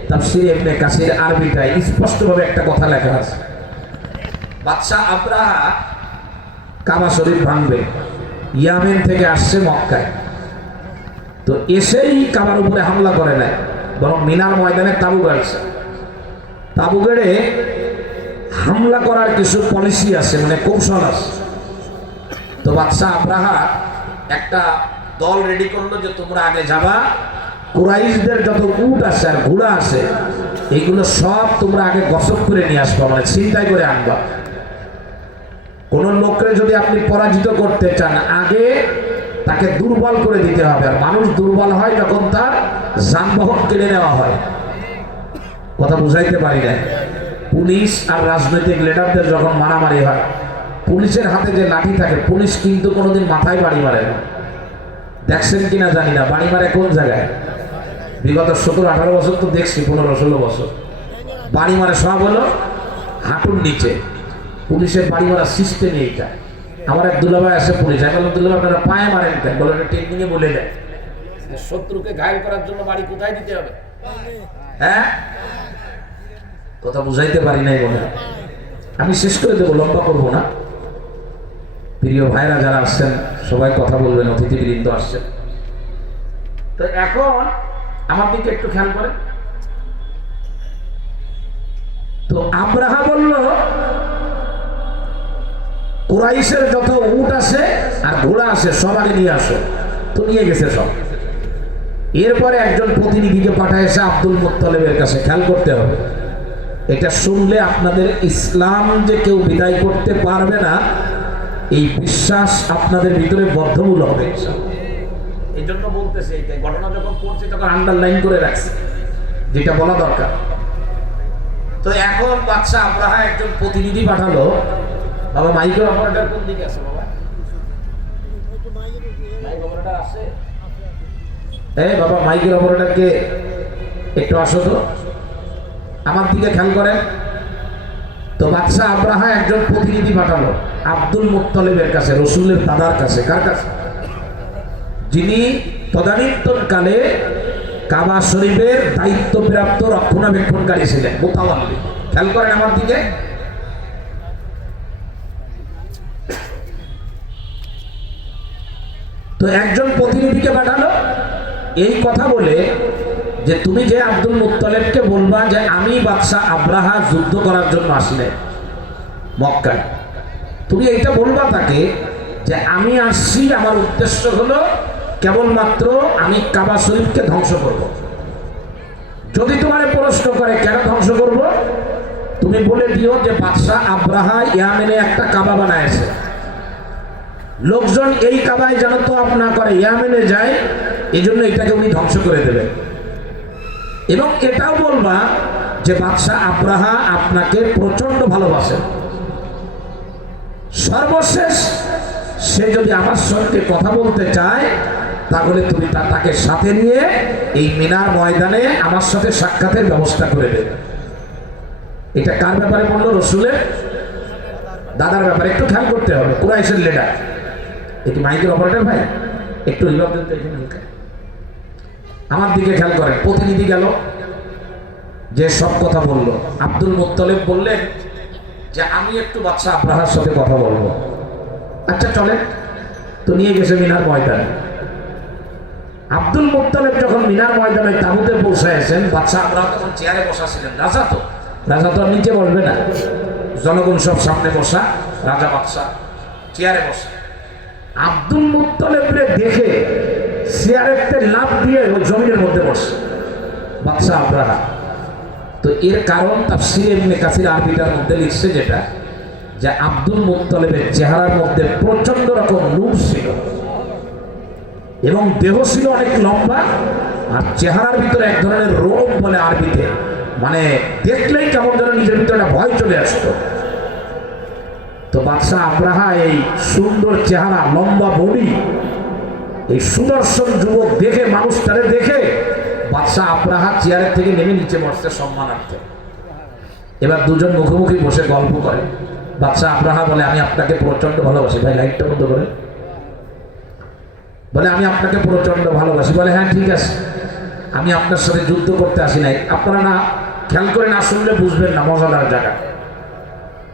তাফসীর ইবনে কাসির আরবিটায় স্পষ্টভাবে একটা কথা লেখা আছে। বাদশাহ আবরাহা কাবা শরীফ ভাঙবে, ইয়ামেন থেকে আসছে মক্কায়। তো এসেই কাবার উপরে হামলা করে নাই, বরং মিনার ময়দানে তাবু গাড়ছে। তাবু গেড়ে হামলা করার কিছু পলিসি আছে, মানে কৌশল আছে। তো বাদশাহ আবরাহা একটা দল রেডি করলো যে তোমরা আগে যাবা, কুরাইশদের যত উট আছে আর ঘোড়া আছে এইগুলো সব তোমরা আগে গসব করে নিয়ে আসবা, মানে ছিনতাই করে আনবা। কোন লোককে যদি আপনি পরাজিত করতে চান, আগে তাকে দুর্বল করে দিতে হবে। আর মানুষ দুর্বল হয় যখন তার যানবাহন কেড়ে নেওয়া হয়। কথা বুঝাইতে পারি না। পুলিশ আর রাজনৈতিক লিডারদের যখন মারামারি হয়, পুলিশের হাতে যে লাঠি থাকে, পুলিশ কিন্তু কোনোদিন মাথায় বাড়ি মারে না। দেখছেন কিনা জানি না, বাড়ি মারে কোন জায়গায়? বিগত 17-18 বছর তো দেখছি, 15-16 বছর বাড়ি মারে সব হলো হাঁটুর নিচে। পুলিশের বাড়ি মারার সিস্টেম এইটা। আমার এক দুলাভাই আছে পুলিশ, আমি বললাম দুলাভাই আপনারা পায়ে মারেন কেন? বলে এটা টেকনিকে বলে দেয়, শত্রুকে ঘায়ল করার জন্য বাড়ি কোথায় দিতে হবে। হ্যাঁ, কথা বুঝাইতে পারি নাই মনে হয়। আমি শেষ করে দেবো, লম্বা করবো না। প্রিয় ভাইরা যারা আসছেন সবাই কথা বলবেন, অতিথিবৃন্দ আসছেন। তো এখন আমার দিকে একটু খেয়াল করেন। তো আব্রাহা বলল কুরাইশের যত উট আছে আর ঘোড়া আছে সব আগে নিয়ে আসো। তো নিয়ে গেছে সব। এরপরে একজন প্রতিনিধিকে পাঠাইছে আব্দুল মুত্তালিবের কাছে। খেয়াল করতে হবে, এটা শুনলে আপনাদের ইসলাম যে কেউ বিদায় করতে পারবে না এই বিশ্বাস আপনাদের ভিতরে বদ্ধমূল হবে। এই জন্য বলতেছে, এই ঘটনা যখন পড়ছে তখন আন্ডারলাইন করে রাখছে যেটা বলা দরকার। তো এখন বাদশা আব্রাহা একজন প্রতিনিধি পাঠালো। বাবা মাইকের অপারেটর কোন দিকে আছে? বাবা মাইক অপারেটর আছে? এই বাবা মাইকের অপারেটরকে একটু আসো তো, আমার দিকে খেয়াল করেন। তো বাদশা আব্রাহা একজন প্রতিনিধি পাঠালো আব্দুল মুত্তালিবের কাছে, রসুলের দাদার কাছে। কার কাছে? যিনি তদানীন্তনকালে কাবা শরীফের দায়িত্বপ্রাপ্ত রক্ষণাবেক্ষণকারী ছিলেন, মুতাওয়াল্লি। খেয়াল করেন আমার দিকে। তো একজন প্রতিনিধিকে পাঠালো এই কথা বলে যে তুমি যে আব্দুল মুত্তালিবকে বলবা যে আমি বাদশা আব্রাহা যুদ্ধ করার জন্য আসলে মক্কায়, তুমি এইটা বলবা তাকে যে আমি আসছি, আমার উদ্দেশ্য হলো কেবলমাত্র আমি কাবা শরীফকে ধ্বংস করব। যদি তোমার প্রশ্ন করে কেন ধ্বংস করব, তুমি বলে দিও যে বাদশা আব্রাহা ইয়ামেনে একটা কাবা বানায়ছে, লোকজন এই কাবায় যেন তো না করে ইয়ামেনে যায়, এই জন্য এটাকে উনি ধ্বংস করে দেবেন। এবং এটাও বলবা যে বাদশা আব্রাহা আপনাকে প্রচন্ড ভালোবাসেন, সর্বশেষ সে যদি আমার সঙ্গে কথা বলতে চায় তাহলে তুমি তাকে সাথে নিয়ে এই মিনার ময়দানে আমার সাথে সাক্ষাতের ব্যবস্থা করে দেবে। এটা কার ব্যাপারে বললো? রসুলের দাদার ব্যাপারে। একটু খেয়াল করতে হবে, কুরাইশের লিডার। একটু মাইকের অপারেটর ভাই একটু আমার দিকে খেয়াল করেন। প্রতিনিধি গেল, যে সব কথা বললো। আব্দুল মুত্তালিব বললেন যে আমি একটু বাদশা আব্রাহার সাথে কথা বলবো। আচ্ছা চলে। তো নিয়ে গেছে মিনার ময়দানে। আব্দুল মুত্তালিব যখন মিনার ময়দানে তাঁবুতে পৌঁছাইছেন, বাদশা আব্রাহা তখন চেয়ারে বসা ছিলেন। রাজা তো আর নিচে বসবে না, জনগণ সব সামনে বসা, রাজা বাদশা চেয়ারে বসা। আব্দুল মুত্তালিবরে দেখে চেয়ারেতে লাফ দিয়ে ওই জমিনের মধ্যে বসে বাদশা আব্রাহা। তো এর কারণ তাফসীরে ইবনে কাসির আরবিটার মধ্যে লিখছে যেটা, যে আব্দুল মুত্তালিবের চেহারার মধ্যে প্রচন্ড রকম নূর ছিল এবং দেহ ছিল অনেক লম্বা, আর চেহারার ভিতরে এক ধরনের রোগ বলে আরবিতে, মানে দেখলেই কেমন যেন নিজের ভিতরে ভয় চলে আসতো। তো বাদশা আব্রাহা এই সুন্দর চেহারা, লম্বা বডি, এই সুদর্শন যুবক দেখে, মানুষটারে দেখে বাদশা আব্রাহা চেয়ারের থেকে নেমে নিচে বসছে সম্মানার্থে। এবার দুজন মুখোমুখি বসে গল্প করে। বাদশা আব্রাহা বলে আমি আপনাকে প্রচন্ড ভালোবাসি। ভাই লাইটটা বন্ধ করে। বলে আমি আপনাকে প্রচন্ড ভালোবাসি। বলে হ্যাঁ ঠিক আছে, আমি আপনার সাথে যুদ্ধ করতে আসি নাই, আপনারা না খেয়াল করে না শুনলে বুঝবেন না, মজাদার জায়গা।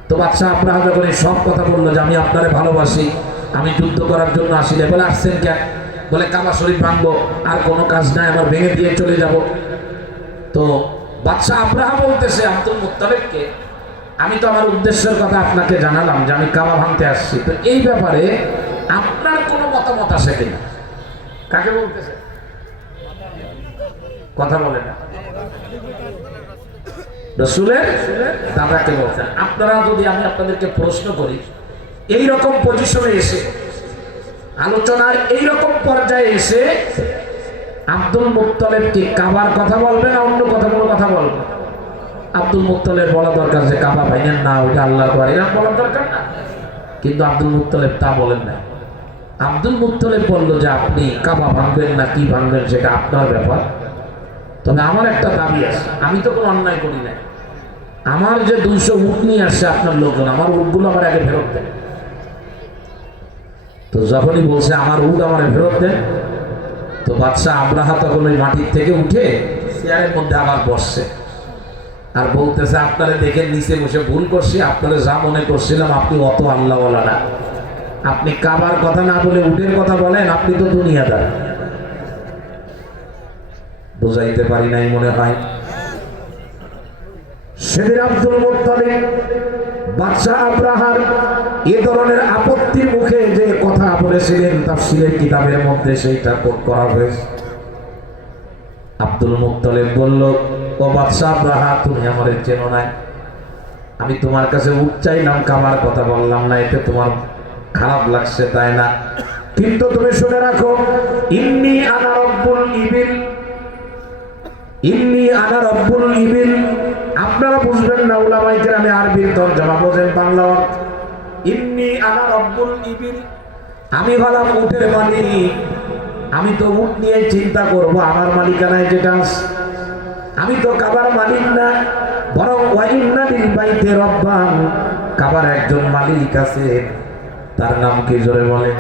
তো বাদশা আব্রাহা যখন এই সব কথা বললো যে আমি আপনারে ভালোবাসি, আমি যুদ্ধ করার জন্য আসি নাই। বলে আসছেন কেন? বলে কাবা শরীফ ভাঙবো, আর কোনো কাজ নাই, আমার ভেঙে দিয়ে চলে যাব। তো বাদশা আব্রাহা বলতেছে আব্দুল মুত্তালিবকে, আমি তো আমার উদ্দেশ্যের কথা আপনাকে জানালাম যে আমি কাবা ভাঙতে আসছি, তো এই ব্যাপারে আপনার কোনো মতামত আছে কিনা? কাকে বলতেছে? কথা বলে না, রসুলের দাদাকে বলছেন। আপনারা যদি আমি আপনাদেরকে প্রশ্ন করি, এইরকম পজিশনে এসে, আলোচনার এইরকম পর্যায়ে এসে আব্দুল মুত্তালিব কি কাবার কথা বলবে না অন্য কথা কোনো কথা বলবে? আব্দুল মুত্তালিব বলা দরকার যে কাবা ভাঙেন না, ওইটা আল্লাহ করে, এরকম বলার দরকার না। কিন্তু আব্দুল মুত্তালিব তা বলেন না। আব্দুল মুত্তালিব বলল যে আপনি কাবা ভাঙবেন না কি ভাঙবেন সেটা আপনার ব্যাপার, তবে আমার একটা দাবি আছে, আমি তো কোনো অন্যায় করি না। আমার যে 200 উট নিয়ে আসছে আপনার লোকজন, আমার উটগুলো আমার আগে ফেরত দেন। তো যখনই বলছে আমার উট আমার ফেরত দেন, তো বাদশা আব্রাহা তখন ওই মাটির থেকে উঠে চেয়ারের মধ্যে আবার বসছে আর বলতেছে আপনারা দেখে নিচে বসে ভুল করছি, আপনারা যা মনে করছিলাম আপনি অত আল্লাহওয়ালা না, আপনি কাবার কথা না বলে উটের কথা বলেন, আপনি তো দুনিয়াদার। বুঝাইতে পারি নাই মনে হয়। সেদিন আব্দুল মুত্তালিব বাদশাহ আব্রাহার এ ধরনের আপত্তির মুখে যে কথা বলেছিলেন তাফসীরের কিতাবের মধ্যে সেইটা কোট করা হয়েছে। আব্দুল মুত্তালিব বলল, ও বাদশাহ আব্রাহা, তুমি আমারে চেনো না, আমি তোমার কাছে উট চাইলাম, কাবার কথা বললাম না, এতে তোমার খারাপ লাগছে তাই না? কিন্তু তুমি শুনে রাখো, ইন্নী আনা রব্বুল ইবিল, ইন্নী আনা রব্বুল ইবিল। আপনারা বুঝবেন না, উলামায়ে কেরামে আরবির তরজমা বোঝেন বাংলা। ইন্নী আনা রব্বুল ইবিল, আমি হলাম উটের মালিক। আমি তো উট নিয়ে চিন্তা করব, আমার মালিকানায় যেটা আছে। আমি তো কাবার মালিক না, বরং ওয়া ইন্না লিল বাইতি রব্বান, কাবার একজন মালিক আছে, তার নাম কি? জোরে বলে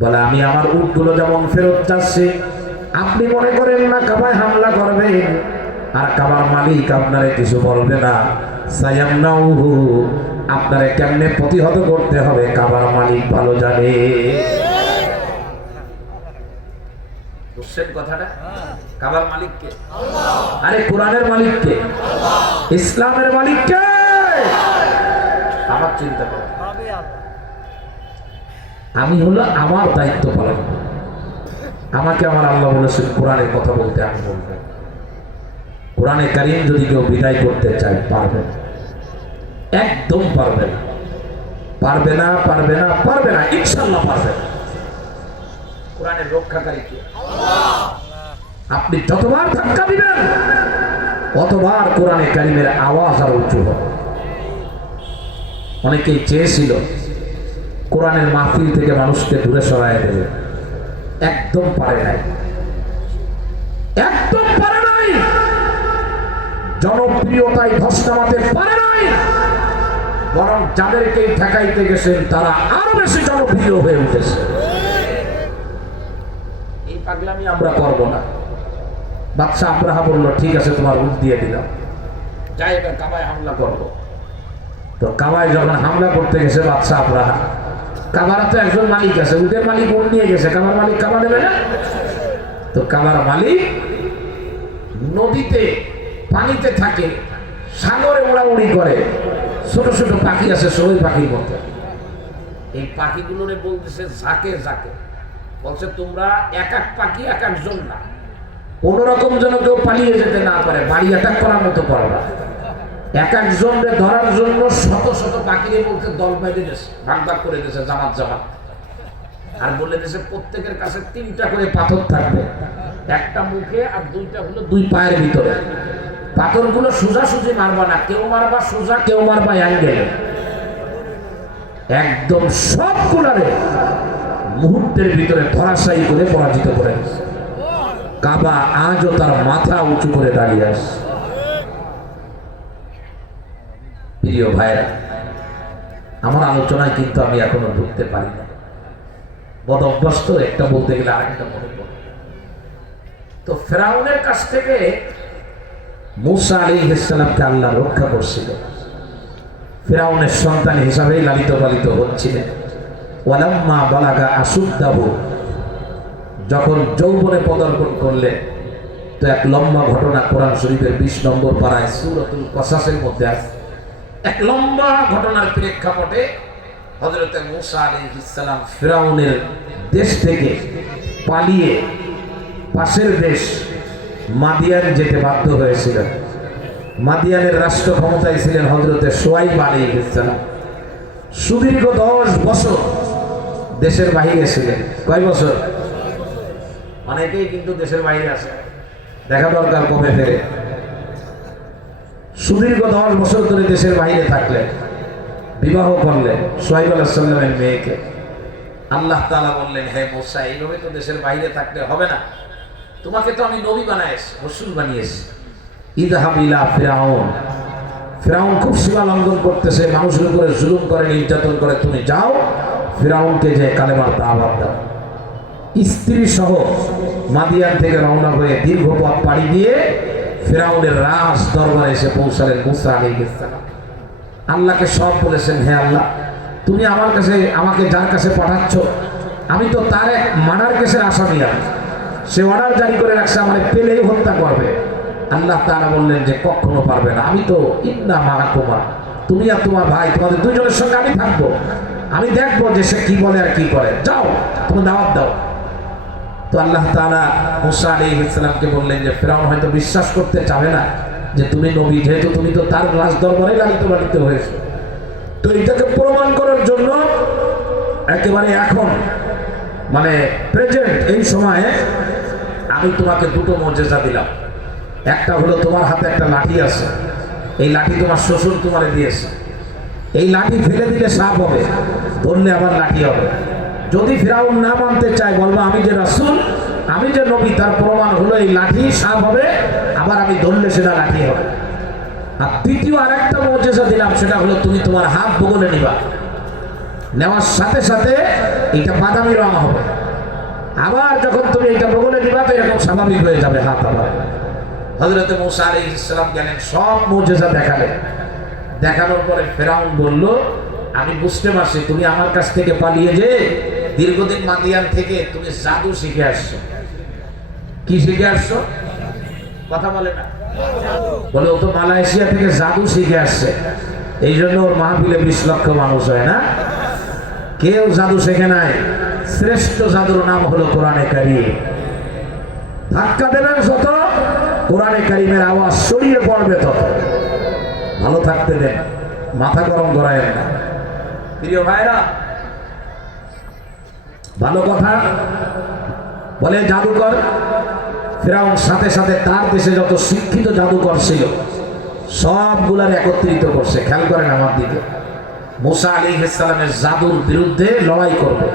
বলে আমি আমার উটগুলো যেমন ফেরত চাচ্ছি, আপনি মনে করেন না কাবায় হামলা করবেন আর কাবার মালিক আপনারে কিছু বলবে না। সায়ামনাউহু, আপনারে কেমনে প্রতিহত করতে হবে কাবার মালিক ভালো জানে। বুঝছেন কথাটা? কাবার মালিক কে? আরে কোরআনের মালিক কে? ইসলামের মালিক কে? আমার চিন্তা করো, আমি হলো আমার দায়িত্ব পালন। আমাকে আমার আল্লাহ বলেছেন কোরআনের কথা বলতে, আমি বলবো। কোরআনে কারীম যদি কেউ বিদায় করতে চায় পারবে না, একদম পারবে না, পারবে না, পারবে না, পারবে না, ইনশাআল্লাহ পারবে না। কোরআনের রক্ষাকারী কে? আপনি যতবার ধাক্কা দিবেন অতবার কোরআনে কারীমের আওয়াজ আর উঁচু হবে। অনেকেই চেয়েছিল কোরআনের মাহফিল থেকে মানুষকে দূরে সরায় দেবে, একদম পারে নাই, একদম পারে নাই। জনপ্রিয়তায় ধস নামাতে পারে নাই, বরং যাদেরকে ঠেকাইতে গেছেন তারা আরো বেশি জনপ্রিয় হয়ে উঠেছে। এই পাগলামি আমরা করবো না। বাদশাহ আব্রাহা বলল, ঠিক আছে, তোমার উট দিয়ে দিলাম, যাই এবার কাবায় হামলা করবো। তো কাবায় যখন হামলা করতে গেছে বাদশাহ আব্রাহা, কাবার তো একজন মালিক আছে, উটের মালিক উট নিয়ে গেছে, কাবার মালিক কাবা দেবে না। তো কাবার মালিক নদীতে পানিতে থাকে, সাগরে উড়াউড়ি করে, ছোট ছোট পাখি আছে সবই পাখির মতো। এই পাখিগুলোরে বলতেছে ঝাঁকে ঝাঁকে, বলছে তোমরা এক এক পাখি এক একজন না, কোন রকম যেন কেউ পালিয়ে যেতে না পারে, বাড়ি অ্যাটাক করার মতো করবা। এক একজনকে ধরার জন্য শত শত পাখিরে বলতে দল বেঁধে দিয়েছে, ভাগ ভাগ করে দিয়েছে, জামাত জামাত। আর বলে দিয়েছে প্রত্যেকের কাছে 3টা করে পাথর থাকবে, একটা মুখে আর 2টা হলো 2 পায়ের ভিতরে। পাথরগুলো সোজাসুজি মারবা না, কেউ মারবা সোজা, কেউ মারবা অ্যাঙ্গেলে, একদম সবগুলারে মুহূর্তের ভিতরে ধরাশায়ী করে পরাজিত করে। কাবা আজও তার মাথা উঁচু করে দাঁড়িয়ে আসে। প্রিয় ভাইরা, আমার আলোচনায় কিন্তু আমি এখনো ঢুকতে পারি না, বদ অভ্যস্ত, একটা বলতে গেলে আরেকটা মনে পড়ে। তো ফেরাউনের কাছ থেকে মূসা আলাইহিস সালামকে আল্লাহ রক্ষা করছিল। ফেরাউনের সন্তান হিসাবেই লালিত পালিত হচ্ছিলেন। ওয়ালাম্মা বালাগা আশুদ্দাহু, যখন যৌবনে পদার্পণ করলেন, তো এক লম্বা ঘটনা কোরআন শরীফের 20 নম্বর পারায় সূরাতুল কসাসের মধ্যে আছে। এক লম্বা ঘটনার প্রেক্ষাপটে হযরত মূসা আলাইহিস সালাম ফিরাউনের দেশ থেকে পালিয়ে পাশের দেশ মাদিয়ান যেতে বাধ্য হয়েছিলেন। মাদিয়ানের রাষ্ট্র ক্ষমতায় ছিলেন হযরত শুআয়ব আলাইহিস সালাম। সুদীর্ঘ 10 বছর দেশের বাইরে ছিলেন। কয় বছর? অনেকেই কিন্তু দেশের বাইরে আছে, দেখা দরকার কবে ফেরে। সুদীর্ঘ 10 বছর ধরে দেশের বাইরে থাকলেন, বিবাহ করলেন শুআয়ব আলাইহিস সালামের মেয়েকে। আল্লাহ তাআলা বললেন, হে মূসা, এইভাবে তো দেশের বাইরে থাকলে হবে না, তোমাকে তো আমি নবী বানাইছি, রাসূল বানিয়েছি। ইযহাব ইলা ফিরাউন, ফিরাউন খুব সীমা লঙ্ঘন করতেছে, মানুষের উপরে জুলুম করে, নির্যাতন করে, তুমি যাও ফিরাউনকে যে কালেমার দাওয়াত দাও। স্ত্রী সহ মাদিয়ান থেকে রওনা হয়ে দীর্ঘ পথ পাড়ি দিয়ে ফিরাউনের রাজ দরবারে এসে পৌঁছালেন মূসা আলাইহিস সালাম। আল্লাহকে সব বলেছেন, হে আল্লাহ, তুমি আমার কাছে, আমাকে যার কাছে পাঠাচ্ছ, আমি তো তার এক মার্ডার কেসের আসামি। সে অর্ডার জারি করে রাখছে আমাকে পেলেই হত্যা করবে। আল্লাহ তাআলা বললেন যে কখনো পারবে না, আমি তো ইন্না মাআকুমা তুমি আর তোমার ভাই, তোমাদের দুজনের সঙ্গে আমি থাকবো, আমি দেখবো যে সে কি বলে আর কি করে, যাও তুমি দাওয়াত দাও। তো আল্লাহ তাআলা মূসা আলাইহিস সালামকে বললেন যে ফিরআউন হয়তো বিশ্বাস করতে চাবে না যে তুমি নবী, যেহেতু তুমি তো তার রাজ দরবারে লালিত পালিত হয়েছো। তো এটাকে প্রমাণ করার জন্য একেবারে এখন মানে প্রেজেন্ট এই সময়ে আমি তোমাকে দুটো মুজিজা দিলাম। একটা হলো তোমার হাতে একটা লাঠি আছে, এই লাঠি তোমার শ্বশুর তোমারে দিয়েছে। এই লাঠি ফেলে দিলে সাপ হবে, ধরলে আবার লাঠি হবে। যদি ফিরআউন না মানতে চায়, বলবো আমি যে রাসূল, আমি যে নবী, তার প্রমাণ হলো এই লাঠি সাপ হবে, আবার আমি ধরলে সেটা লাঠি হবে। আর দ্বিতীয় আরেকটা মুজিজা দিলাম, সেটা হলো তুমি তোমার হাত বগলে নিবা, নেওয়ার সাথে সাথে এটা বাদামি রং হবে। আবার যখন তুমি এটা বগলে দিবা তো এরকম স্বাভাবিক হয়ে যাবে হাত। আবার হযরত মূসা আলাইহিস সালাম গেলেন, সব মুজিজা দেখালেন। দেখানোর পরে ফিরআউন বলল, আমি বুঝতে পারছি তুমি আমার কাছ থেকে পালিয়ে যে দীর্ঘদিন মাদিয়ান থেকে তুমি জাদু শিখে আসছো। কি শিখে আসছো? কথা বলে না, বলে ও তো মালয়েশিয়া থেকে জাদু শিখে আসছে, এই জন্য ওর মাহফিলে 20 লক্ষ মানুষ হয় না। কেউ জাদু শেখে নাই, শ্রেষ্ঠ জাদুর নাম হলো কোরআনে কারীম। ধাক্কা দেবেন যত, কোরআনে কারীমের আওয়াজ ছড়িয়ে পড়বে তত। ভালো থাকতে দেন, মাথা গরম করায় না। প্রিয় ভাইরা, ভালো কথা বলে জাদুকর। ফিরআউন সাথে সাথে তার দেশে যত শিক্ষিত জাদুকর ছিল সবগুলার একত্রিত করছে। খেয়াল করেন আমার দিকে, মূসা আলাইহিস সালামের জাদুর বিরুদ্ধে লড়াই করবে।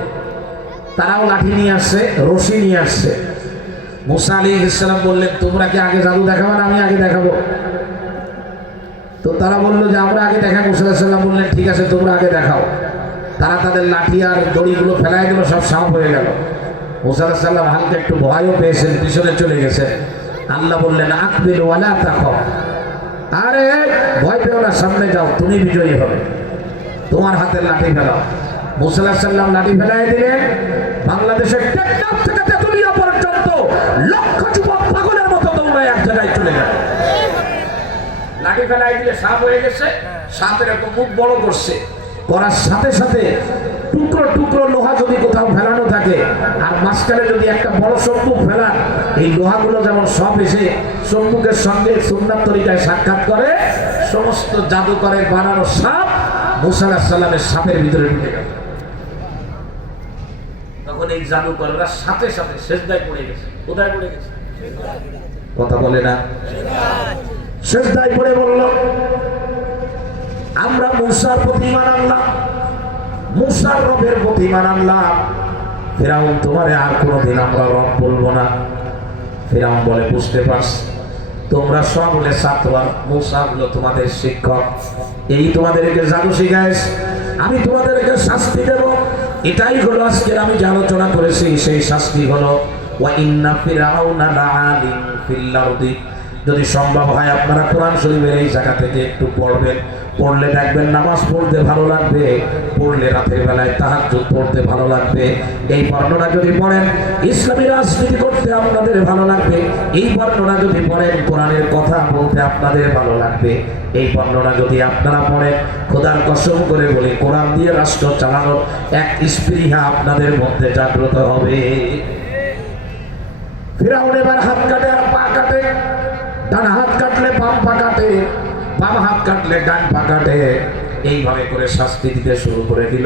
তারাও লাঠি নিয়ে আসছে, রশি নিয়ে আসছে। মূসা আলাইহিস সালাম বললেন, তোমরা কি আগে জাদু দেখাবে না আমি আগে দেখাবো? তো তারা বললো যে আমরা আগে দেখাবো। মূসা আলাইহিস সালাম বললেন, ঠিক আছে তোমরা আগে দেখাও। তারা তাদের লাঠি আর দড়িগুলো ফেলাই দিল, সব সাপ হয়ে গেল। মূসা আলাইহিস সালাম হালকা একটু ভয়ও পেয়েছেন, পিছনে চলে গেছে। আল্লাহ বললেন, আকবিল ওয়ালা তাখাফ, আরে ভয় পেও না, সামনে যাও, তুমি বিজয়ী হবে, তোমার হাতের লাঠি ফেলাও। মূসা আলাইহিস সালাম লাঠি ফেলাই দিলেন। বাংলাদেশের টেকনাফ থেকে তেতুলিয়া পর্যন্ত লক্ষ যুবক পাগলের মতো তোমরা এক জায়গায় চলে যাবে। লাঠি ফেলাই দিলে সাপ হয়ে গেছে, সাপের একটা মুখ বড় করছে, করার সাথে সাথে টুকরো টুকরো লোহা যদি কোথাও ফেলানো থাকে আর মাঝখানে যদি একটা বড় সম্মুখ ফেলান, এই লোহাগুলো যেমন সব এসে সম্মুখের সঙ্গে সুন্নাত তরিকায় সাক্ষাৎ করে, সমস্ত জাদুকরের বানানো সাপ মূসা আলাইহিস সালামের সাপের ভিতরে ঢুকে গেল। তখন এই জাদুকররা সাথে সাথে সেজদায় পড়ে গেছে। কোথায় পড়ে গেছে? কথা বলে না, সেজদায় পড়ে বলল, আমরা মূসার প্রতি ঈমান আনলাম, মূসার রবের প্রতি ঈমান আনলাম। ফিরআউন তোমারে আর কোনোদিন আমরা রব বলবো না। ফিরআউন বলে, বুঝতে পারছি তোমরা সব হলে ছাত্র, মূসা হলো তোমাদের শিক্ষক, এই তোমাদেরকে জাদু শিখায়, আমি তোমাদেরকে শাস্তি দেব। এটাই হলো আজকের আমি যে আলোচনা করেছি, সেই শাস্তি হলো ওয়া ইন্না ফিরআউনা লাআলিন ফিল আরদি। যদি সম্ভব হয় আপনারা কোরআন শরীফের এই জায়গা থেকে একটু পড়বেন, পড়লে দেখবেন নামাজ পড়তে ভালো লাগবে, পড়লে রাতের বেলায় তাহাজ্জুদ পড়তে ভালো লাগবে। এই বর্ণনা যদি পড়েন ইসলামী রাজনীতি করতে আপনাদের ভালো লাগবে। এই বর্ণনা যদি পড়েন কোরআনের কথা বলতে আপনাদের ভালো লাগবে। এই বর্ণনা যদি আপনারা পড়েন, খোদার কসম করে বলি, কোরআন দিয়ে রাষ্ট্র চালানোর এক স্পৃহা আপনাদের মধ্যে জাগ্রত হবে। ফিরআউন এবার হাত কাটে আর পা কাটে, ডান হাত কাটলে বাম পা কাটে, বাম হাত কাটলে ডান পা কাটে, এইভাবে করে শাস্তি দিতে শুরু করে দিল।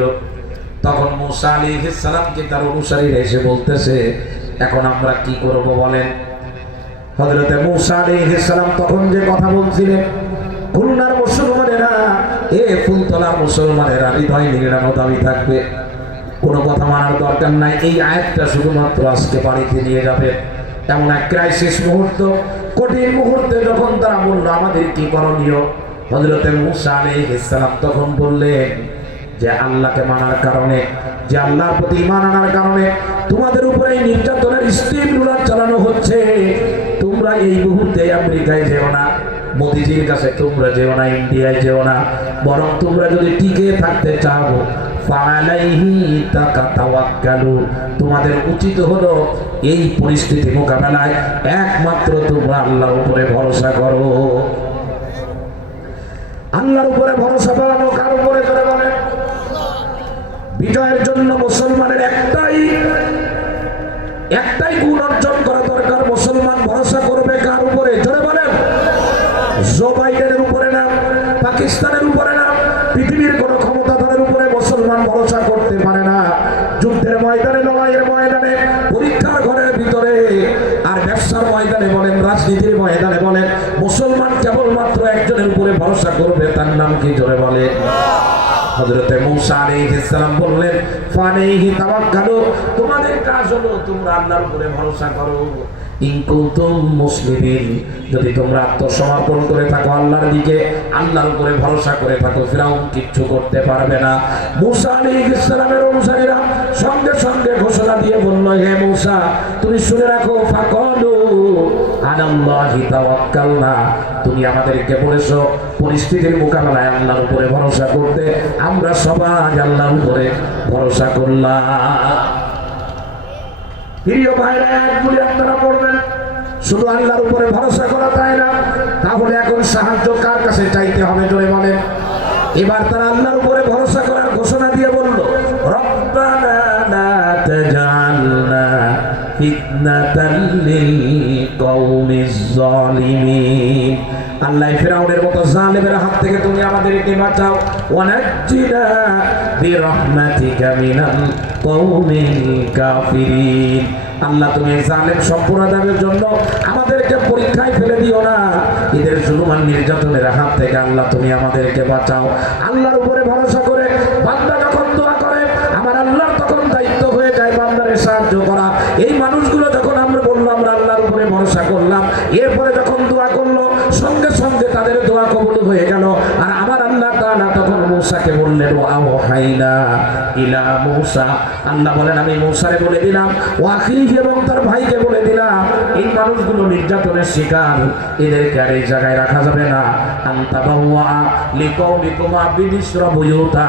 তখন মূসা আলাইহিস সালামকে তার অনুসারীরা এসে বলতেছে, এখন আমরা কি করব বলেন? হযরতে মূসা আলাইহিস সালাম তখন যে কথা বলছিলেন, খুলনার মুসলমানেরা, এ ফুলতলার মুসলমানেরা হৃদয় নিরানো দাবি থাকবে, কোনো কথা মানার দরকার নাই। এই আয়াতটা শুধুমাত্র আজকে বাড়িতে নিয়ে যাবে। এমন এক ক্রাইসিস মুহূর্ত, কঠিন মুহূর্তে যখন তারা বলল আমাদের কি করণীয়, হযরতে মূসা আলাইহিস সালাম তখন বললেন যে আল্লাহকে মানার কারণে, যে আল্লাহর প্রতি ঈমান আনার কারণে তোমাদের উপরে এই নির্যাতনের স্টিম রুলার চালানো হচ্ছে। তোমরা এই মুহূর্তে আমেরিকায় যেও না, মোদিজির কাছে তোমরা যেও না, ইন্ডিয়ায় যেও না, বরং তোমরা যদি টিকে থাকতে চাও ফালাইহি তাকাতাওয়াক্কালু, তোমাদের উচিত হলো এই পরিস্থিতি মোকাবেলায় একমাত্র তোমরা আল্লাহর উপরে ভরসা করো। আল্লাহর উপরে ভরসা বাড়ানো কার উপরে করে বলেন? বিজয়ের জন্য মুসলমানের একটাই গুণ অর্জন করা দরকার। মুসলমান ভরসা করবে কার উপরে? জোরে বলেন। জো বাইডেনের উপরে না, পাকিস্তানের উপরে না, পৃথিবীর কোন ক্ষমতাধরের উপরে মুসলমান ভরসা করতে পারে না। যুদ্ধের ময়দানে, লড়াইয়ের ময়দানে, পরীক্ষার ঘরের ভিতরে, আর ব্যবসার ময়দানে বলেন, রাজনীতির ময়দানে বলেন, মুসলমান কেবলমাত্র একজনের উপরে ভরসা করবে। তার নাম কি? জোরে বলে। হযরতে মূসা আলাইহিস সালাম বললেন, ফালাইহি তাওয়াক্কালু, তোমাদের কাজ হলো তোমরা আল্লাহর উপরে ভরসা করো। ইন কুনতুম মুসলিমিন, যদি তোমরা আত্মসমর্পণ করে থাকো আল্লাহর দিকে, আল্লাহর উপরে ভরসা করে থাকো, ফিরাউন কিচ্ছু করতে পারবে না। মূসা আলাইহিস সালামের অনুসারীরা সঙ্গে সঙ্গে ঘোষণা দিয়ে বলল, হে মূসা, তুমি শুনে রাখো, ফাকালু আলাল্লাহি তাওয়াক্কালনা, তুমি আমাদেরকে বলেছো পরিস্থিতির মোকাবেলায় আল্লাহর উপরে ভরসা করতে, আমরা সবাই আল্লাহর উপরে ভরসা করলাম। প্রিয় ভাইরা, একগুলি আপনারা পড়বেন, শুধু আল্লাহর উপরে ভরসা করা তাই না, তাহলে এখন সাহায্য কার কাছে চাইতে হবে? জোরে বলেন। এবার তারা আল্লাহর উপরে ভরসা করার ঘোষণা দিয়ে বলল, রব্বানা লা তাজআলনা ফিতনাতাল লিল কওমিজ জালিমিন, আল্লাহ ফিরাউনের মতো জালেমের হাত থেকে তুমি আমাদেরকে বাঁচাও। ওয়ানাজ্জিনা বিরহমাতিকা মিনাল কওমিল কাফিরিন, আল্লাহ তুমি জালেম সম্প্রদায়ের জন্য আমাদেরকে পরীক্ষায় ফেলে দিও না, এদের জুলুম আর নির্যাতনের হাত থেকে আল্লাহ তুমি আমাদেরকে বাঁচাও। আল্লাহর উপরে ভরসা করে বান্দা যখন দোয়া করে, আমার আল্লাহর তখন দায়িত্ব হয়ে যায় বান্দারে সাহায্য করা। এই মানুষগুলো যখন আমরা বললাম আমরা আল্লাহর উপরে ভরসা করলাম, এরপরে যখন দোয়া করলো, সঙ্গে সঙ্গে তাদের দোয়া কবুল হয়ে গেল। আর আমার আল্লাহ তাআলা তখন মূসাকে বললেন, ওয়াহাইনা ইলা মূসা, আল্লাহ বলেন আমি মূসারে বলে দিলাম, ওয়াখিহি, এবং তার ভাইকে বলে দিলাম, এই মানুষগুলো নির্যাতনের শিকার, এদেরকে আর এই জায়গায় রাখা যাবে না। আনতাবাওয়া লিকওমিকুমা বিমিসরা বুয়ুতা,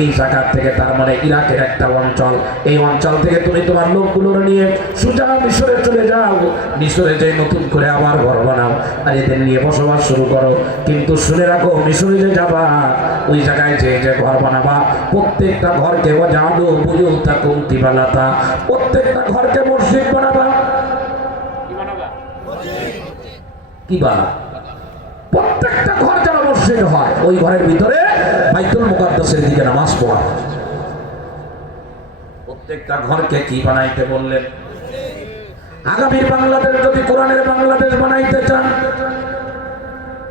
এই জায়গা থেকে, তার মানে ইরাকের একটা অঞ্চল, এই অঞ্চল থেকে তুমি তোমার লোকগুলো নিয়ে সোজা মিশরে চলে যাও, মিশরে যে নতুন করে আবার ঘর বানাও, আর এদের নিয়ে বসবাস শুরু করো। কিন্তু শুনে রাখো, মিশরে যে যাবা, ওই জায়গায় যে ঘর বানাবা, প্রত্যেকটা ঘরকে ওয়াজআলু বুয়ুতাকুম কিবালাতা, প্রত্যেকটা ঘরকে মসজিদ বানাবা। কি বানাবা? কি বানাবা? প্রত্যেকটা ঘর যেন মসজিদ হয়, ওই ঘরের ভিতরে বাইতুল মুকাদ্দাসের দিকে নামাজ পড়া। প্রত্যেকটা ঘরকে কি বানাইতে বললেন? আগামীর বাংলাদেশ যদি কোরআনের বাংলাদেশ বানাইতে চান,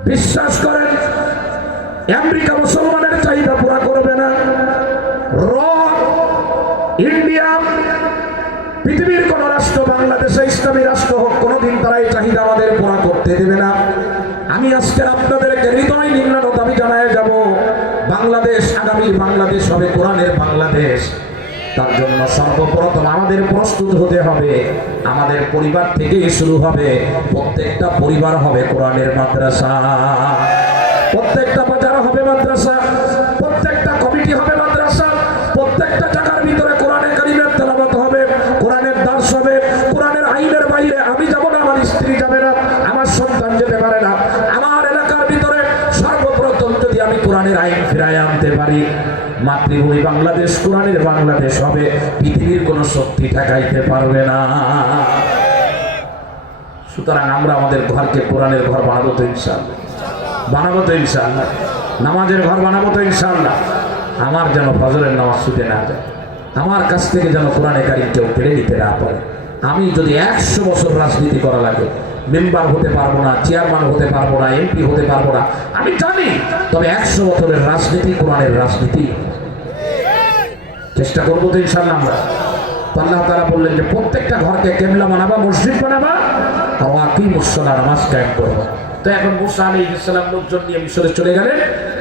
বিশ্বাস করেন আমেরিকা মুসলমানের চাহিদা পুরা করবে না, ইন্ডিয়া, পৃথিবীর কোন রাষ্ট্র বাংলাদেশে ইসলামী রাষ্ট্র হোক, কোনোদিন তারা এই চাহিদা আমাদের পুরা করতে দেবে না। আমি আজকে আপনাদেরকে হৃদয় নিম্ন দাবি জানায় যাব, বাংলাদেশ, আগামীর বাংলাদেশ হবে কোরআনের বাংলাদেশ। তার জন্য সর্বপ্রথম আমাদের প্রস্তুত হতে হবে, আমাদের পরিবার থেকেই শুরু হবে। প্রত্যেকটা পরিবার হবে কোরআনের মাদ্রাসা, প্রত্যেকটা বাজার হবে মাদ্রাসা, প্রত্যেকটা কমিটি হবে মাদ্রাসা, প্রত্যেকটা জায়গার ভিতরে কোরআনে কারিমের তেলাওয়াত হবে, কোরআনের দার্স হবে। কোরআনের আইনের বাইরে আমি যাব না, আমার স্ত্রী যাবে না, আমার সন্তান যেতে পারে না। আমার এলাকার ভিতরে সর্বপ্রথম যদি আমি কোরআনের আইন ফিরায় আনতে পারি, মাতৃভূমি বাংলাদেশ কোরআনের বাংলাদেশ হবে, পৃথিবীর কোন শক্তি ঠেকাইতে পারবে না। সুতরাং আমরা আমাদের ঘরকে কোরআনের ঘর বানাবো তো ইনশাআল্লাহ, বানাবো তো ইনশাআল্লাহ, নামাজের ঘর বানাবো তো ইনশাআল্লাহ। আমার যেন ফজরের নামাজ ছুটে না যায়, আমার কাছ থেকে যেন কোরআনে কারিম কেউ কেড়ে নিতে না পারে। আমি যদি 100 বছর রাজনীতি করা লাগে, মেম্বার হতে পারবো না, চেয়ারম্যান হতে পারবো না, এমপি হতে পারবো না, আমি জানি, তবে 100 বছরের রাজনীতি কোরআনের রাজনীতি চেষ্টা করবো তো ইনশাআল্লাহ আমরা। আল্লাহ তাআলা বললেন যে প্রত্যেকটা ঘরকে কিবলা বানাবা, মসজিদ বানাবা, আর আকিমুস সালাত, নামাজ কায়েম করবা। তো এখন মূসা আলাইহিস সালাম লোকজন নিয়ে মিশরে চলে গেলেন,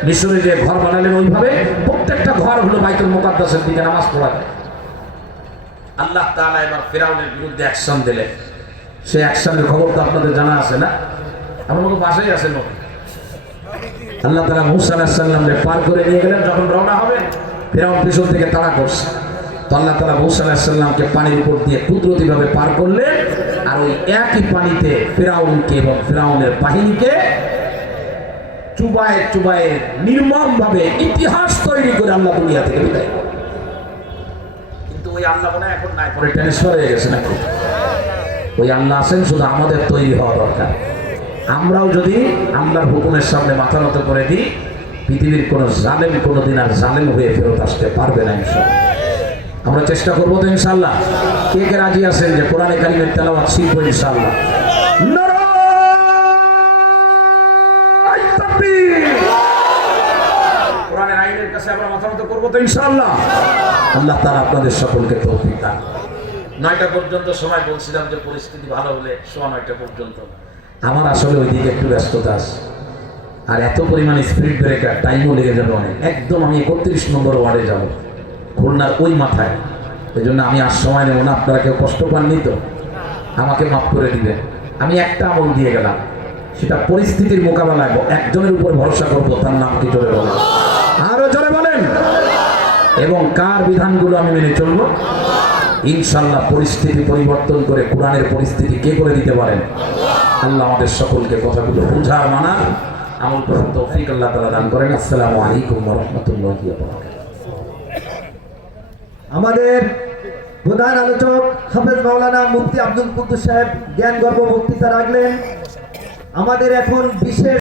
মিশরে যে ঘর বানালেন ওইভাবে প্রত্যেকটা ঘর হলো বাইতুল মুকাদ্দাসের দিকে নামাজ পড়া। আল্লাহ তাআলা এবার ফিরাউনের বিরুদ্ধে অ্যাকশন দিলেন। সেই অ্যাকশনের খবর তো আপনাদের জানা আছে না? আপনাদের বাসায় আছে না? আল্লাহ তাআলা মূসা আলাইহিস সালামকে পার করে নিয়ে গেলেন। যখন রওনা হবেন, ফিরাউন পিছন থেকে তাড়া করছে। তো আল্লাহ তাআলা মূসা আলাইহিস সালামকে পানির উপর দিয়ে কুদরতিভাবে পার করলেন, আর ওই একই পানিতে ফিরাউনকে এবং ফিরাউনের বাহিনীকে চুবায়ে চুবায়ে নির্মম ভাবে ইতিহাস তৈরি করে আল্লাহ দুনিয়া থেকে বিদায় করে। কিন্তু ওই আল্লাহ মনে হয় এখন নাই, পরে ট্রান্সফার হয়ে গেছে নাকি? ওই আল্লাহ আছেন, শুধু আমাদের তৈরি হওয়া দরকার। আমরাও যদি আল্লাহর হুকুমের সামনে মাথা নত করে দিই, পৃথিবীর কোন জালেম কোনোদিন আর জালেম হয়ে ফেরত আসতে পারবে না ইনশাআল্লাহ। আমরা চেষ্টা করবো তো ইনশাআল্লাহ। কে কে রাজি আছেন যে কোরআনে কারিমের তেলাওয়াত শিখব ইনশাআল্লাহ? নারায়ে তাকবীর। কোরআনের আইনের কাছে আমরা মাথা নত করবো তো ইনশাআল্লাহ। আল্লাহ তাআলা আপনাদের সকলকে তৌফিক দান। 9টা পর্যন্ত সময় বলছিলাম যে পরিস্থিতি ভালো হলে 9:15 পর্যন্ত। আমার আসলে ওইদিকে একটু ব্যস্ততা আছে, আর এত পরিমাণ স্পিড ব্রেকার, টাইমও লেগে যাবে অনেক। একদম আমি 31 নম্বর ওয়ার্ডে যাব, খুলনার ওই মাথায়। এই জন্য আমি আর সময় নেব না। আপনারা কেউ কষ্ট পাননি তো আমাকে মাফ করে দিবেন। আমি একটা আমল দিয়ে গেলাম, সেটা পরিস্থিতির মোকাবেলায় একজনের উপর ভরসা করবো। তার নাম কি জোরে বলেন? আরো জোরে বলেন। এবং কার বিধানগুলো আমি মেনে চলবো ইনশাআল্লাহ। পরিস্থিতি পরিবর্তন করে কোরআনের পরিস্থিতি কে করে দিতে পারেন? আল্লাহ আমাদের সকলকে কথাগুলো বুঝার মানা আমল করার তৌফিক আল্লাহ তাআলা দান করেন। আসসালামু আলাইকুম ওয়া রাহমাতুল্লাহি ওয়া বারাকাতুহু। আমাদের প্রধান আলোচক হাফেজ মাওলানা মুফতি আব্দুল কুদ্দুস সাহেব জ্ঞান গর্ভ বক্তৃতা রাখলেন। আমাদের এখন বিশেষ